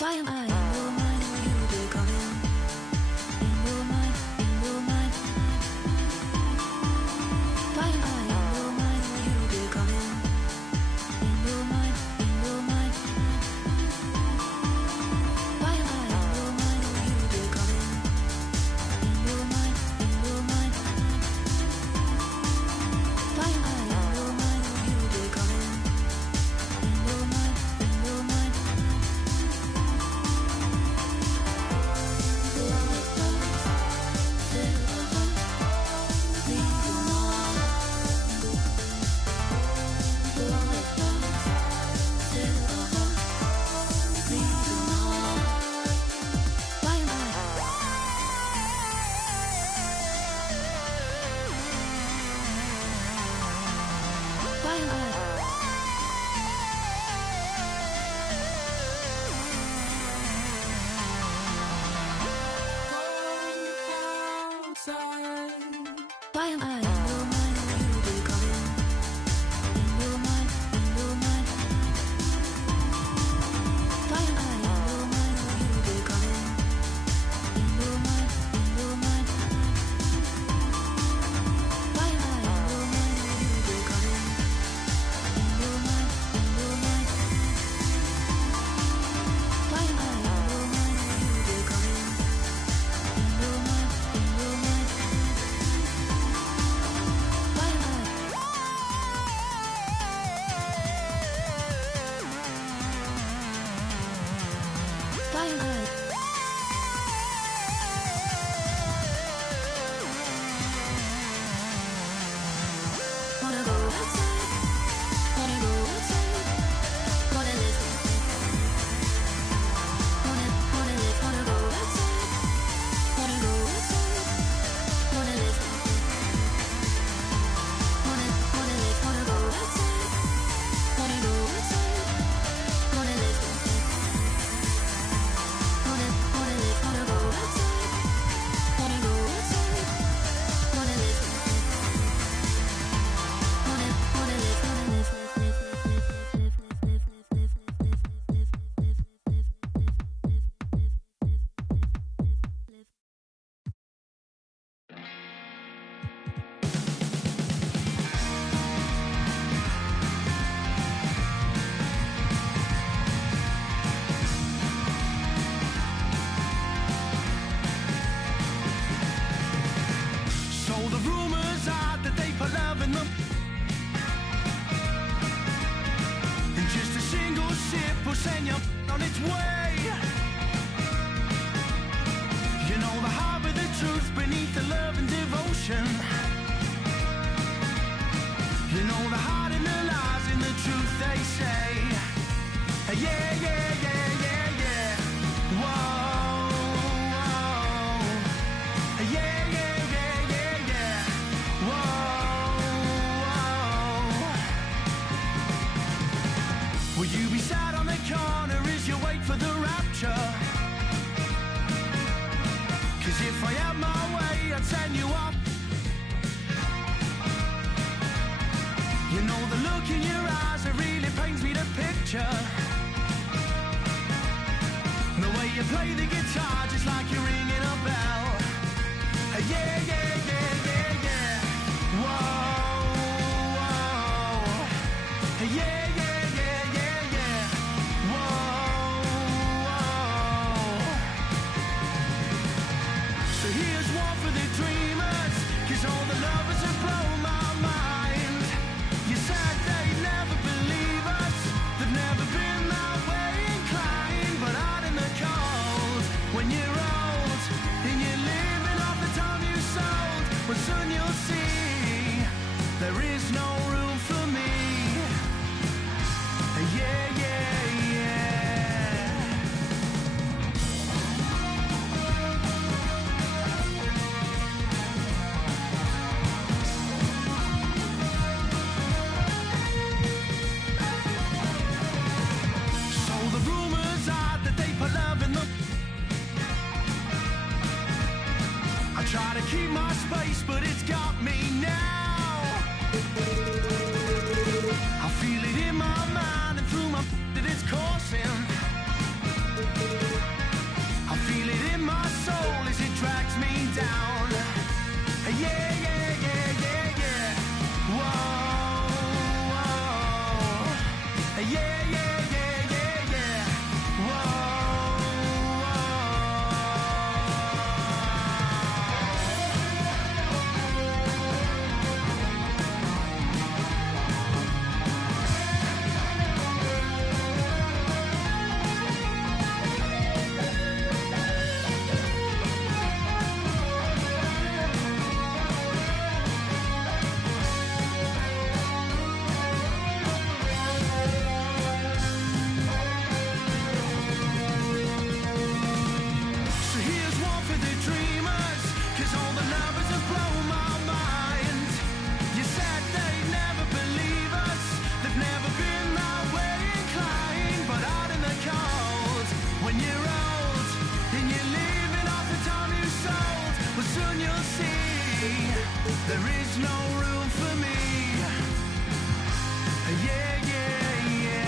Why am I in your mind when you be coming? In your mind, in your mind. Why am I in your mind when you be coming? In your mind, in your mind. Why am I in your mind when you be coming? In your mind, in your mind. Why am I in your mind when you be coming? In your mind, in your mind. Why am I in your mind when you be coming? In your mind, in your mind. Why am I in your mind when you be coming? In your mind, in your mind. Why am I in your mind when you be coming? In your mind, in your mind. Why am I in your mind when you be coming? In your mind, in your mind. Why am I? Wanna go outside, wanna go outside, wanna live, wanna live, wanna go outside, wanna go outside, wanna live, wanna live, wanna go outside, wanna go outside, wanna live. So the rumors are that they put love in them. And just a single sip will send you on its way. You know the heart of the truth beneath the love and devotion. You know the heart and the lies in the truth they say. Yeah, yeah, yeah, yeah, yeah. Whoa, whoa. Yeah, yeah, yeah, yeah, yeah. Whoa, whoa. Will you be sat on the corner as you wait for the rapture? 'Cause if I had my way, I'd send you off. You know the look in your eyes, it really paints me the picture. The way you play the guitar, just like you're ringing a bell. Yeah, yeah, yeah, yeah, yeah. Whoa, whoa. Yeah, yeah, yeah, yeah, yeah. Whoa, whoa. So here's one for the dreamers, 'cause all the lovers have blown my mind. You said they'd never believe us, they've never been that way inclined. But out in the cold, when you're old, and you're living off the time you sold, well soon you'll see, there is no room for me. Yeah, yeah, yeah. So the rumors are that they put love in the... I try to keep my space, but it's got me now. I feel it in my mind and through my that it's coursing. I feel it in my soul as it drags me down. Yeah, yeah, yeah, yeah, yeah. Whoa, whoa. Yeah, yeah, yeah, yeah, yeah. Whoa, So here's one for the dreamers, 'cause all the lovers have blown my mind. You said they'd never believe us, they've never been that way inclined. But out in the cold, when you're old, and you're living off the time you sold, well soon you'll see, there is no room for me. Yeah, yeah, yeah.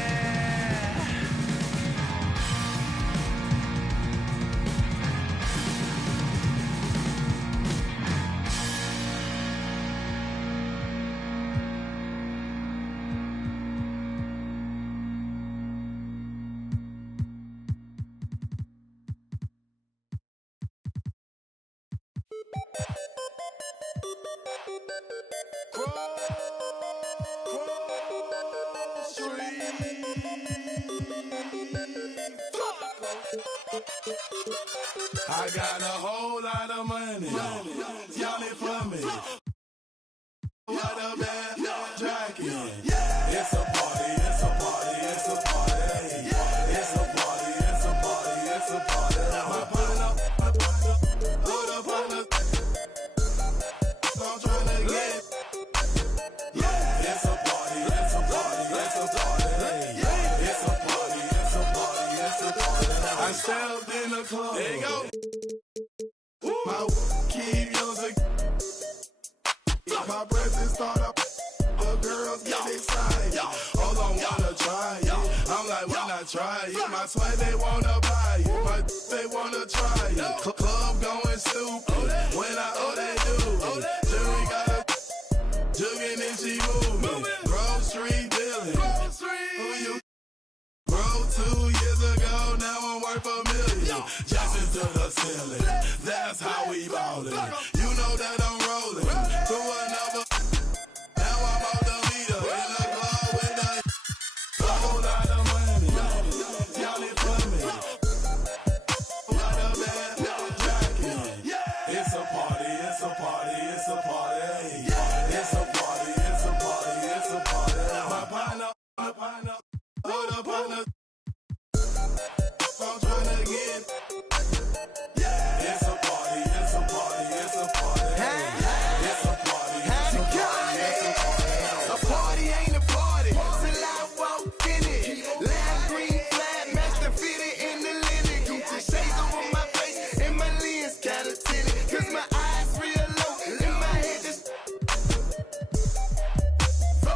I got a whole lot of money. Y'all it for me. What a bad jacket. It's a party, it's a party, it's a party. It's a party, it's a party, it's a party. My partner, put up on the... I'm trying to get... It's a party, it's a party, it's a party. It's a party, it's a party, it's a party. I stepped in the club. There you go. My keep using. My breath is start up. The girls get excited. Hold on, wanna try it. I'm like, why not try it? My sweat, they wanna buy it. My they wanna try it. Club going stupid. When they do it. Jury got a jugging and she moving. Grocery dealing. Who you? Bro, 2 years ago, now I'm worth $1 million. Jumping to the ceiling. That's how we ballin'. You know that I'm rolling. Through another. Now I'm on the meter. In the club with a whole lot of money. Y'all it for me. What a bad jacket. It's a party, it's a party, it's a party. It's a party, it's a party, it's a party. My partner, put up on the... I'm trying to get... It's a party, it's a party, it's a party. It's a party, it's a party, it's a party. A party ain't a party till I walk in it. Lime green flag, match the fitted in the linen. Gucci shades over my face and my lens kinda tinted. 'Cause my eyes real low and my head just...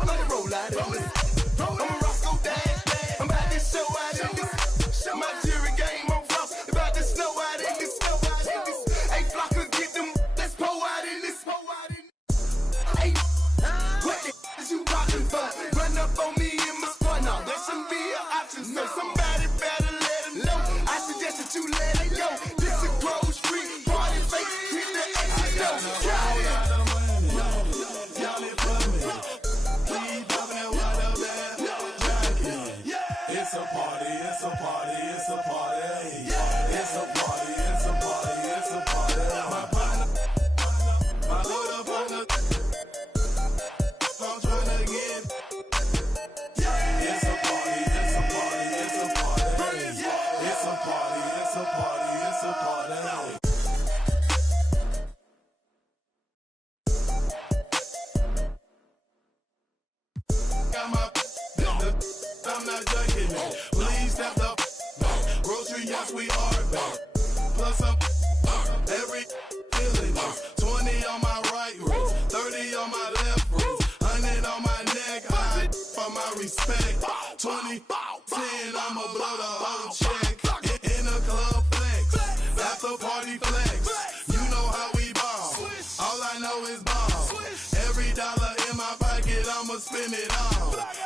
Let it roll out It's a party, it's a party, it's a party. It's a party, it's a party, it's a party. My partner, my little partner, I'm trying to get. It's a party, it's a party, it's a party. It's a party, it's a party, it's a party. Got my I'm not joking, man. Please step up. Grocery, yes, we are back. Plus, I'm every feeling is 20 on my right wrist, 30 on my left wrist, 100 on my neck, high for my respect. 20, 10, I'ma blow the whole check. In a club flex, after party flex. You know how we ball. All I know is ball. Every dollar in my pocket, I'ma spend it all.